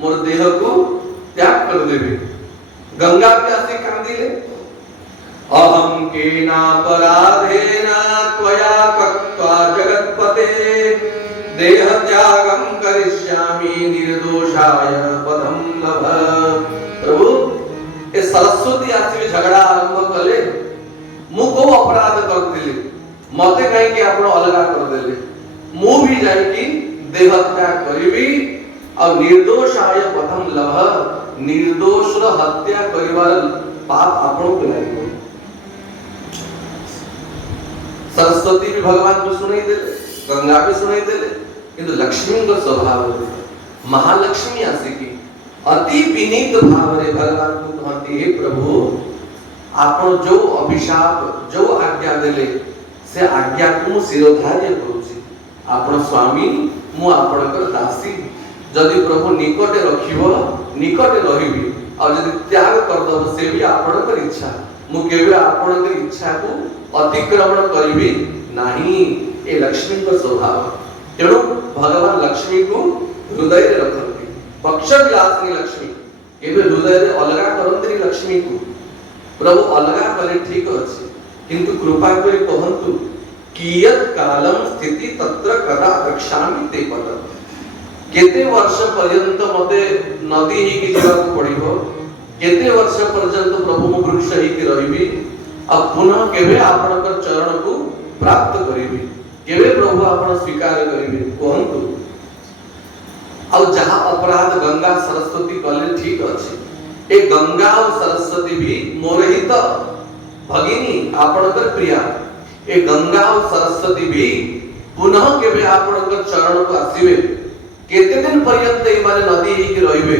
मोर देह को त्याग कर देबे। गंगा प्यासी कांदिले, अहम केनापराधेन त्वया कृत्वा जगत्पते, देह त्यागम करिष्यामि निर्दोषाय पदम लभ। प्रभु ए सरस्वती आसी झगड़ा आरंभ कले, मु को अपराध करतिले, मते कहीं कि आपण अलगा कर देले, मु भी जाई कि देह त्याग करिबी और निर्दोषाय पदम लभ, निर्दोष हत्या करिवार पाप आपण को लागिबो। सरस्वती भी भगवान को सुनाई देले, गंगा भी सुनाई देले, किंतु लक्ष्मी को स्वभाव महालक्ष्मी आसी की अति विनीत भाव रे भगवान को कहती हे प्रभु आपण जो अभिशाप जो आज्ञा देले से आज्ञा को शिरोधार्य करूची, आपण स्वामी मु आपणकर दासी, जदि प्रभु निकटे रखिबो निकटे रहिबी और जदि त्याग कर दब से भी आपणकर इच्छा, मु केबे आपणकर इच्छा को अतिक्रमण करिबी नाही। ए लक्ष्मी को स्वभाव, तेणु भगवान लक्ष्मी को हृदय रे रखंती, पक्ष विलासिनी लक्ष्मी केबे हृदय रे अलगा करंती लक्ष्मी को। प्रभु अलगा करे ठीक अछि, किंतु कृपा करि कहंतु कियत कालम स्थिति तत्र कदा रक्षामि ते पद, केते वर्ष पर्यंत मते नदी ही की जीवा को पड़िबो, केते वर्ष पर्यंत प्रभु मु वृक्ष ही की रहिबी, अब पुनः केबे आपनकर चरण को प्राप्त करिबी, केबे प्रभु आपण स्वीकार करिबे कहंतु। और जहां अपराध गंगा सरस्वती कले ठीक अछि, ए गंगा और सरस्वती भी मोर ही तो भगिनी आपनकर प्रिया, ए गंगा और सरस्वती भी पुनः केबे आपनकर चरण को आसीबे, केते दिन पर्यंत ए माने नदी ही की रहिबे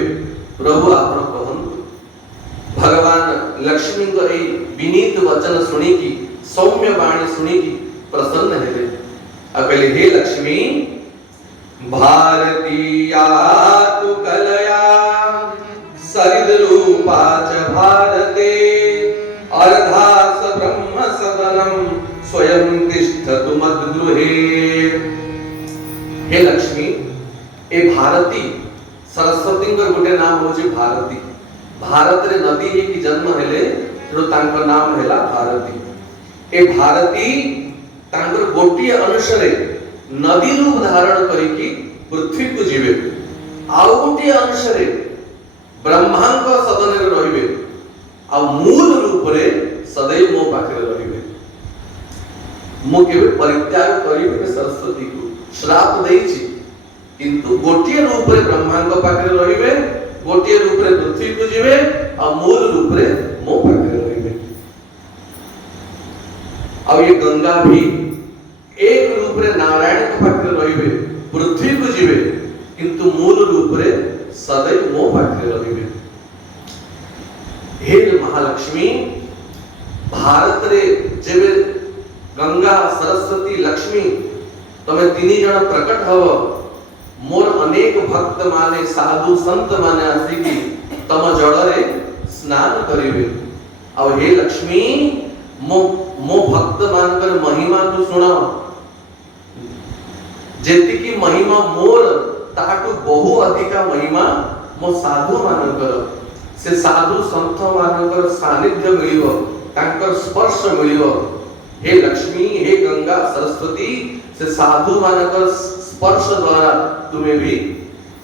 प्रभु आपण कहंतु। भगवान लक्ष्मी को ए विनीत वचन सुनी की सौम्य वाणी सुनी की प्रसन्न हेले। अब कहले हे लक्ष्मी भारतीया तु कलया सरिद रूपा च भारते, अर्धास ब्रह्म सदनम स्वयं तिष्ठतु मद्गृहे। हे लक्ष्मी ए भारती सरस्वती को गुटे नाम होची भारती, भारत रे नदी ही की जन्म हेले तो तांको नाम हेला भारती। ए भारती तांकर गोटी अनुसारे नदी रूप धारण करी की पृथ्वी को जीवे, आउ गोटी अनुसारे ब्रह्मांड सदन रे रहिबे, आ मूल रूप रे सदैव मो पाखरे रहिबे, मो केबे परित्याग करिबे सरस्वती को श्राप देइछि, किंतु गोटी रूप रे ब्रह्मांड पाखरे रहिबे, गोटी रूप रे पृथ्वी को जीवे, आ मूल रूप रे मो पाखरे रहिबे। अब ये गंगा भी एक रूप रे नारायण के पाखरे रहिबे, पृथ्वी को जीवे, किंतु मूल रूप रे सदैव मो पाखरे रहिबे। हे महालक्ष्मी भारत रे जेबे गंगा सरस्वती लक्ष्मी तमे तीनी जण प्रकट हव, मोर अनेक भक्त माने साधु संत माने आसीकी तम जल रे स्नान करिवे। अब हे लक्ष्मी मो भक्त मानकर महिमा तू सुना, जेति की महिमा मोर ताटू बहु अधिका महिमा मो साधु मानकर, से साधु संत मानकर सानिध्य मिलिबो, तांकर स्पर्श मिलिबो। हे लक्ष्मी हे गंगा सरस्वती से साधु मानकर स्पर्श द्वारा तुम्हें भी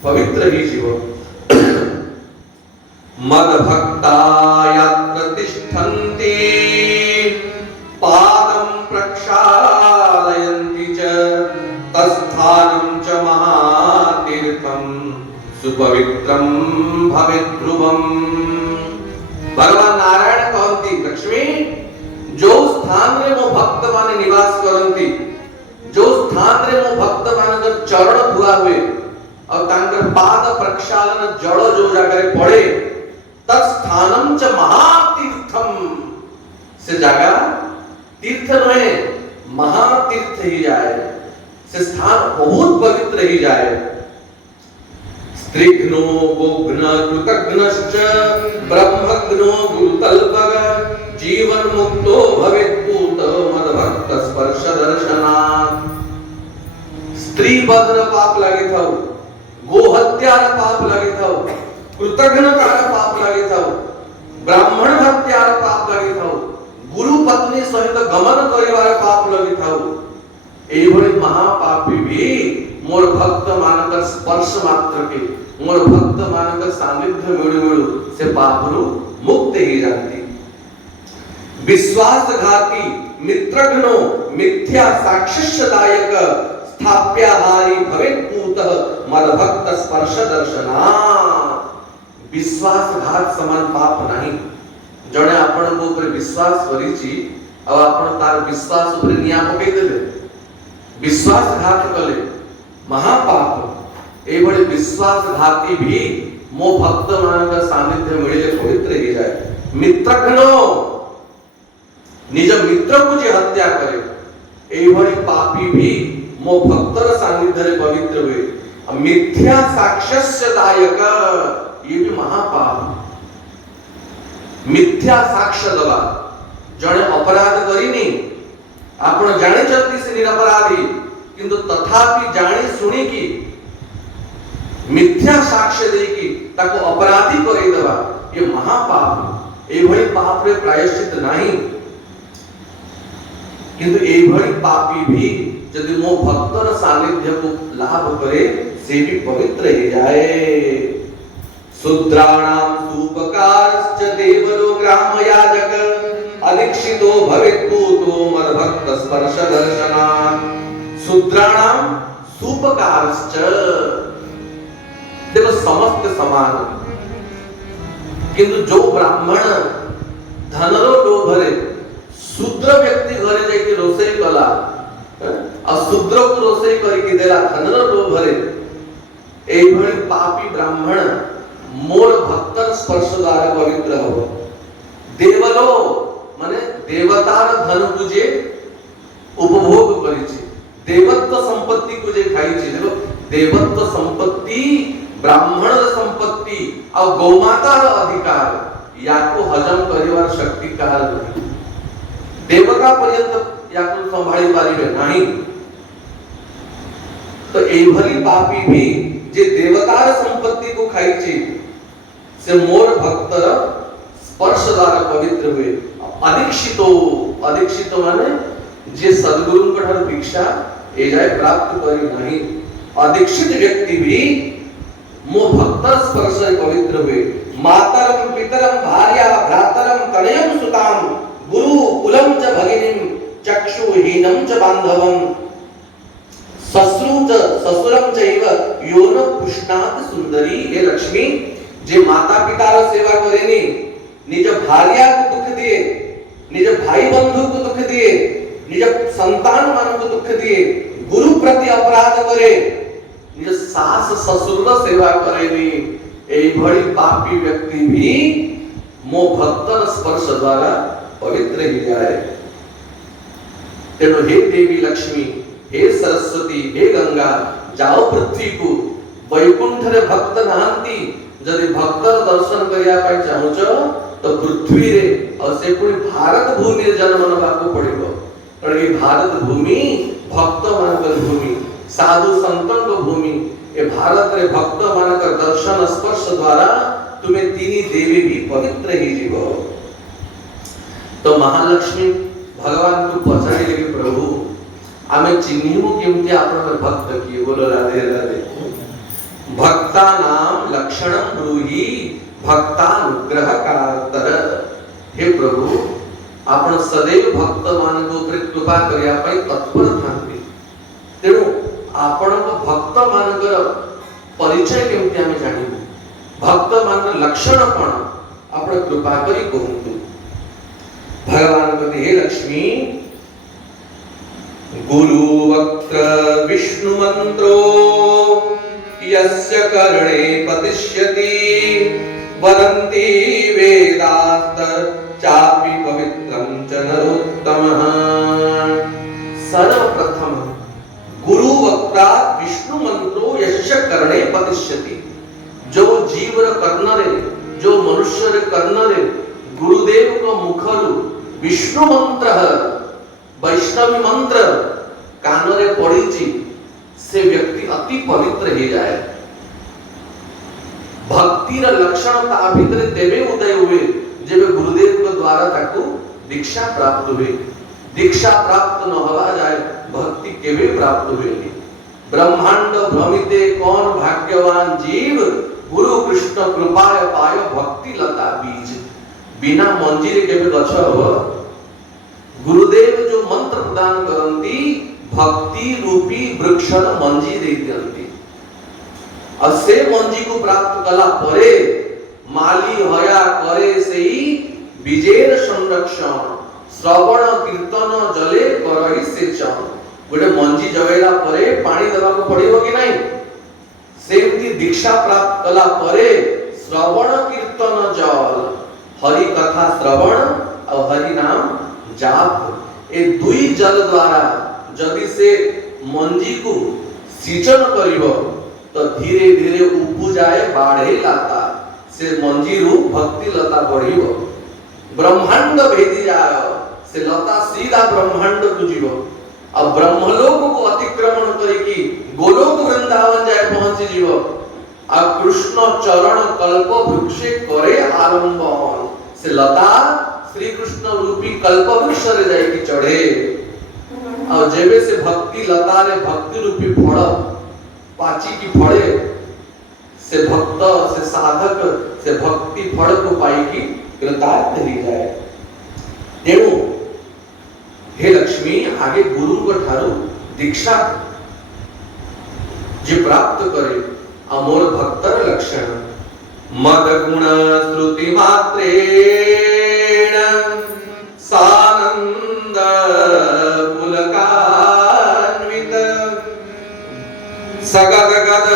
पवित्र ही जीवो। मद भक्ता यत्र तिष्ठन्ति पादं प्रक्षालयन्ति च तस्थानं च महातीर्थं सुपवित्रं भवेत् ध्रुवम्। भगवान नारायण कहती लक्ष्मी जो स्थान रे मो भक्त माने निवास करंती, जो स्थान रे मो भक्त मानकर चरण धुआ हुए और तांकर पाद प्रक्षालन जड़ जो जगह पड़े तत्स्थानम च महातीर्थम से जगह तीर्थ में महातीर्थ ही जाए, से स्थान बहुत पवित्र ही जाए। स्त्रीघ्नो गोघ्न कृतघ्नश्च ब्रह्मघ्नो गुरुतल्पग जीवन मुक्तो भवेत् पूत मदभक्त स्पर्श दर्शनात्। स्त्री बद्र पाप लागे थाउ, गोहत्यार पाप लागे थाउ, कृतघ्नतार पाप लागे थाउ, ब्राह्मण हत्यार पाप लागे थाउ, गुरु पत्नी सहित गमन करिवार पाप लागे थाउ। एई भली महापापी भी मोर भक्त मानकर स्पर्श मात्र के, मोर भक्त मानकर सानिध्य मिळू मिळू से पापरु मुक्त ही जाती। विश्वासघाती मित्रघ्नो मिथ्या साक्षिष्यदायक स्थाप्याहारी भवेत् पूतः मदभक्त स्पर्श दर्शनात्। विश्वासघात समान पाप नहीं। जणे आपण को ऊपर विश्वास करिछि अब आपण तार विश्वास ऊपर निया पकई देले, विश्वासघात कले महापाप। ए बड़े विश्वासघाती भी मो भक्त मानकर सानिध्य मिले पवित्र ही जाए। मित्रघ्नो निज मित्र को जे हत्या करे, ए भली पापी भी मो भक्तर सानिध्य रे पवित्र हुए। मिथ्या साक्ष्यस्य दायक ये भी महापाप। मिथ्या साक्ष्य दवा जणे अपराध करिनी, आपण जानि चलती से निरपराधी किंतु तथापि जानी सुनी की मिथ्या साक्ष्य देकी ताको अपराधी करे देवा, ये महापाप। ए भली पाप रे प्रायश्चित नहीं, किंतु ए भली पापी भी यदि मो भक्तर सानिध्य को लाभ करे से भी पवित्र ही जाए। शूद्राणां सूपकारश्च देवलो ग्रामयाजक अदीक्षितो भवेत् पूतो मद्भक्त स्पर्श दर्शनात्। शूद्राणां सूपकारश्च देखो समस्त समान, किंतु जो ब्राह्मण धनरो लोभरे शूद्र व्यक्ति घरे जाके रोषेई कला और शूद्र को रोषेई करके देला धनरो लोभरे, एई भली पापी ब्राह्मण मोर भक्तर स्पर्श द्वारा पवित्र हो। देवलो माने देवतार धन को जे उपभोग करिछि, देवत्व संपत्ति को जे खाइछि। देखो देवत्व संपत्ति ब्राह्मण संपत्ति और गौमाता अधिकार याको हजम करिवार शक्ति काल नहीं। देवता पर्यंत याको संभाळी पारिबे नहीं। तो एई भली पापी भी जे देवतार संपत्ति को खाइछि से मोर भक्तर स्पर्श द्वारा पवित्र हुए। अदीक्षितो, अदीक्षितो माने जे सद्गुरु के ठार भिक्षा ए जाय प्राप्त करी नहीं। अदीक्षित व्यक्ति भी मो भक्तर स्पर्श से पवित्र हुए। मातरम पितरम भार्या भ्रातरम तनयम सुताम गुरु कुलम च भगिनीम चक्षुहीनम च बांधवम ससुर ससुरम चैव योन पुष्णात सुंदरी। हे लक्ष्मी जे माता पितार सेवा करेनी, निज भार्या को दुख दिए, निज भाई बंधु को दुख दिए, निज संतान मान को दुख दिए, गुरु प्रति अपराध करे, निज सास ससुर सेवा करेनी, एई भली पापी व्यक्ति भी मो भक्तर स्पर्श द्वारा पवित्र ही जाए। तेणु हे देवी लक्ष्मी, हे सरस्वती, हे गंगा, जाओ पृथ्वी को वैकुंठ रे भक्त नहांती जदि भक्तर दर्शन करिया पाई चाहुच तो पृथ्वी रे और से पूरी भारत भूमि रे जन्म नबा को पड़िबो। कारण ये भारत भूमि भक्त मानकर भूमि, साधु संतन को भूमि। ए भारत रे भक्त मानकर दर्शन स्पर्श द्वारा तुम्हें तीनी देवी भी पवित्र ही जीवो। तो महालक्ष्मी भगवान को पछाड़ी लगे, प्रभु आमे चिन्हिमु केमती आपन भक्त किए। बोलो राधे राधे। भक्ता नाम लक्षणम ब्रूहि भक्तानुग्रह कारतर। हे प्रभु आपण सदैव भक्त मान को ऊपर कृपा करिया पई तत्पर थांती। तेणु आपण को भक्त मानकर परिचय केमती आमे जानिबु, भक्त मान लक्षण पण आपण कृपा करी कहंतु। भगवान कहते हे लक्ष्मी गुरु वक्त्र विष्णु मंत्रो यस्य कर्णे पतिष्यति वदन्ति वेदास्त चापि पवित्रं च नरोत्तमः। सर्वप्रथम गुरु वक्ता विष्णु मंत्रो यस्य कर्णे पतिष्यति। जो जीवर कर्णरे जो मनुष्यर कर्णरे गुरुदेव को मुखरु विष्णु मंत्र वैष्णवी मंत्र कानरे पड़ी से व्यक्ति अति पवित्र हो जाए। भक्तिर लक्षण ता भितर तेबे उदय हुए जेबे गुरुदेव के द्वारा ताकू दीक्षा प्राप्त हुए। दीक्षा प्राप्त न हवा जाए भक्ति केवे प्राप्त हुए। ब्रह्मांड भ्रमिते कौन भाग्यवान जीव गुरु कृष्ण कृपाय पाय भक्ति लता बीज। बिना मंजीरे केवे गछ हो। गुरुदेव जो मंत्र प्रदान करती भक्ति रूपी वृक्ष मंजी दे दियंती और से मंजी को प्राप्त कला परे माली हया करे सेई बीजेर संरक्षण श्रवण कीर्तन जले करहि सेचन। गोटे मंजी जगैला परे पानी देवा को पड़िबो कि नहीं। सेमती दीक्षा प्राप्त कला परे श्रवण कीर्तन जल हरि कथा श्रवण और हरि नाम जाप ए दुई जल द्वारा जदि से मंजी को सिंचन करिबो तो धीरे धीरे उपु जाए बाढ़े लाता से मंजी रूप भक्ति लता बढ़िबो। ब्रह्मांड भेदी जाए से लता सीधा ब्रह्मांड को जीवो और ब्रह्मलोक को अतिक्रमण करके गोलोक वृंदावन जाए पहुंच जीवो। और कृष्ण चरण कल्प वृक्षे करे आलंबन से लता श्री कृष्ण रूपी कल्प वृक्ष रे जाए की चढ़े। और जेबे से भक्ति लता रे भक्ति रूपी फल पाची की फड़े से भक्त से साधक से भक्ति फल को पाई की कृतार्थ हो जाए। तेणु हे लक्ष्मी आगे गुरु को ठारू दीक्षा जे प्राप्त करे अमोर भक्तर लक्षण मद गुण श्रुति मात्रेण सानंद पुलकान्वित सगद गद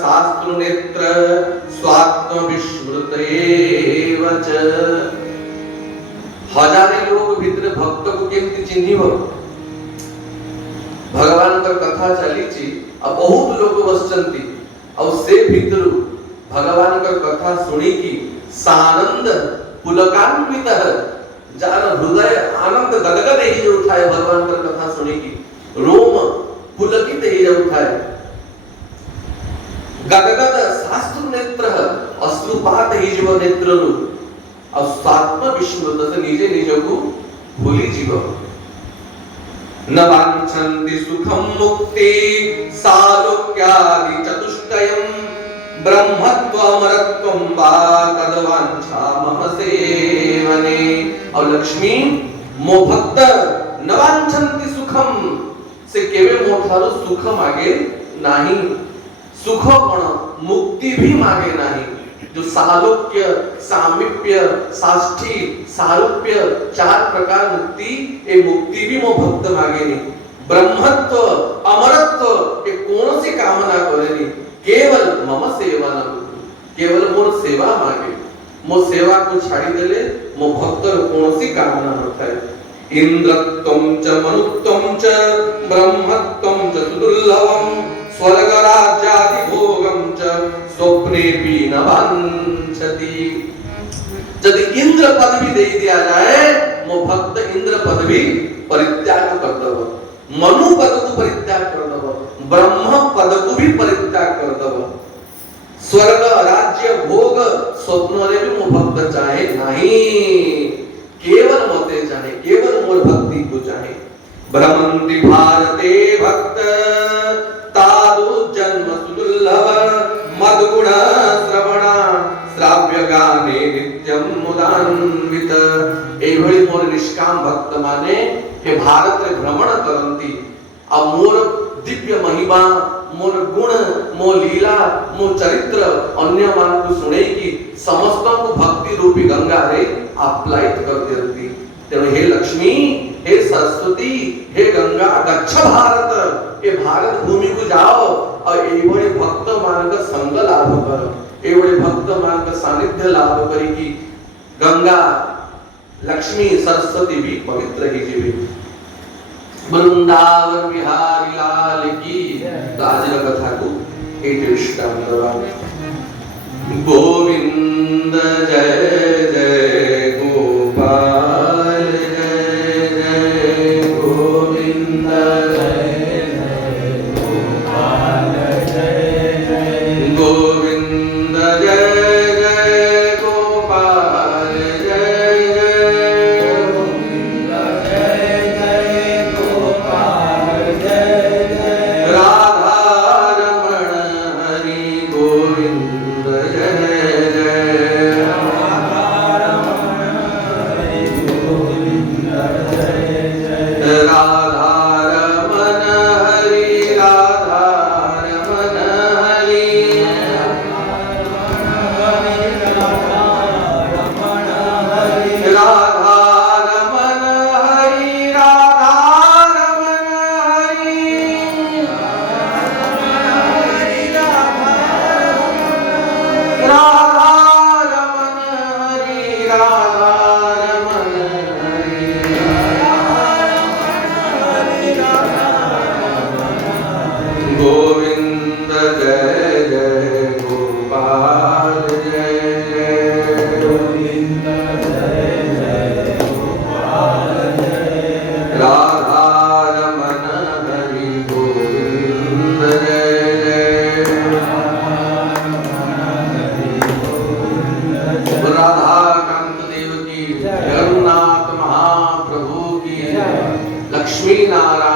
शास्त्र नेत्र स्वात्म विस्मृत एवच। हजारे लोग भीतर भक्त को केमती चिन्हिब भगवान का कथा चलीची अब बहुत लोग बसचंती और से भीतर भगवान का कथा सुनी की सानंद पुलकान्वित जार हृदय आनंद गदगद ही जो उठाए भगवान का कथा सुनी की रोम पुलकित ही जो उठाए गदगद शास्त्र नेत्र अश्रुपात ही जो नेत्र और स्वात्म विस्मृत से निजे निज को भूली जीव। न वांछन्ति सुखम मुक्ति सालोक्यादि चतुष्टयम् ब्रह्मत्व अमरत्वं वा तद्वांछामः सेवने। और लक्ष्मी मो भक्त न वांछन्ति सुखम से केवे मोठारो सुख मागे नहीं। सुख कोण मुक्ति भी मागे नहीं। जो सालोक्य सामीप्य साष्ठी सारूप्य चार प्रकार मुक्ति ए मुक्ति भी मो भक्त मागे नहीं। ब्रह्मत्व अमरत्व के कौन सी कामना करेनी केवल मम सेवन केवल मोर सेवा मागे। मो सेवा को छाड़ी देले मो भक्तर कौन सी कामना नथाय। इंद्रत्वं च मनुत्वं च ब्रह्मत्वं च सुदुर्लभं स्वर्ग राज्यादि भोगं च स्वप्नेपि न वांछति। यदि इंद्र पद भी दे दिया जाए मो भक्त इंद्र पद भी परित्याग कर दब। मनु पद को परित्याग कर दब। ब्रह्म पद को भी परित्याग कर दब। स्वर्ग राज्य भोग स्वप्न रे भी मो भक्त चाहे नहीं। केवल मोते चाहे केवल मोर भक्ति को चाहे। भ्रमन्ति भारते भक्त तादु जन्म सुदुर्लभ मदगुण श्रवण श्राव्य गाने नित्यम मुदान्वित। एभଳି मोर निष्काम भक्त माने हे भारत रे भ्रमण करंती आ मोर दिव्य महिमा मोर गुण मो लीला मो चरित्र अन्य मान को सुने की समस्त को भक्ति रूपी गंगा रे आप्लायित कर देती। तेणु हे लक्ष्मी हे सरस्वती हे गंगा गच्छ भारत ए भारत भूमि को जाओ और ये बड़े भक्त मान का संग लाभ करो, ये बड़े भक्त मान का सानिध्य लाभ करी कि गंगा लक्ष्मी सरस्वती भी पवित्र ही जीवी। वृंदावन बिहारी लाल की गाजर कथा को एक विश्राम करवा। गोविंद जय जय गोपाल जय जय गोविंद जय जय गोपाल जय जय गोविंद जय जय गोपाल जय जय गोविंद जय जय गोपाल जय जय राधा रमण हरि गोविंद जय जय राधा रमण हरि गोविंद जय जय राधा रमण हरि राधा रमण हरि राधा रमण हरि राधा रमण हरि राधा रमण हरि राधा रमण हरि गोविंद जय जय गोपाल जय जय गोविंद जय जय गोपाल जय राधा रमण हरि गोविंद जय जय राधा कांत देव की, जगन्नाथ महाप्रभु की, लक्ष्मी नारायण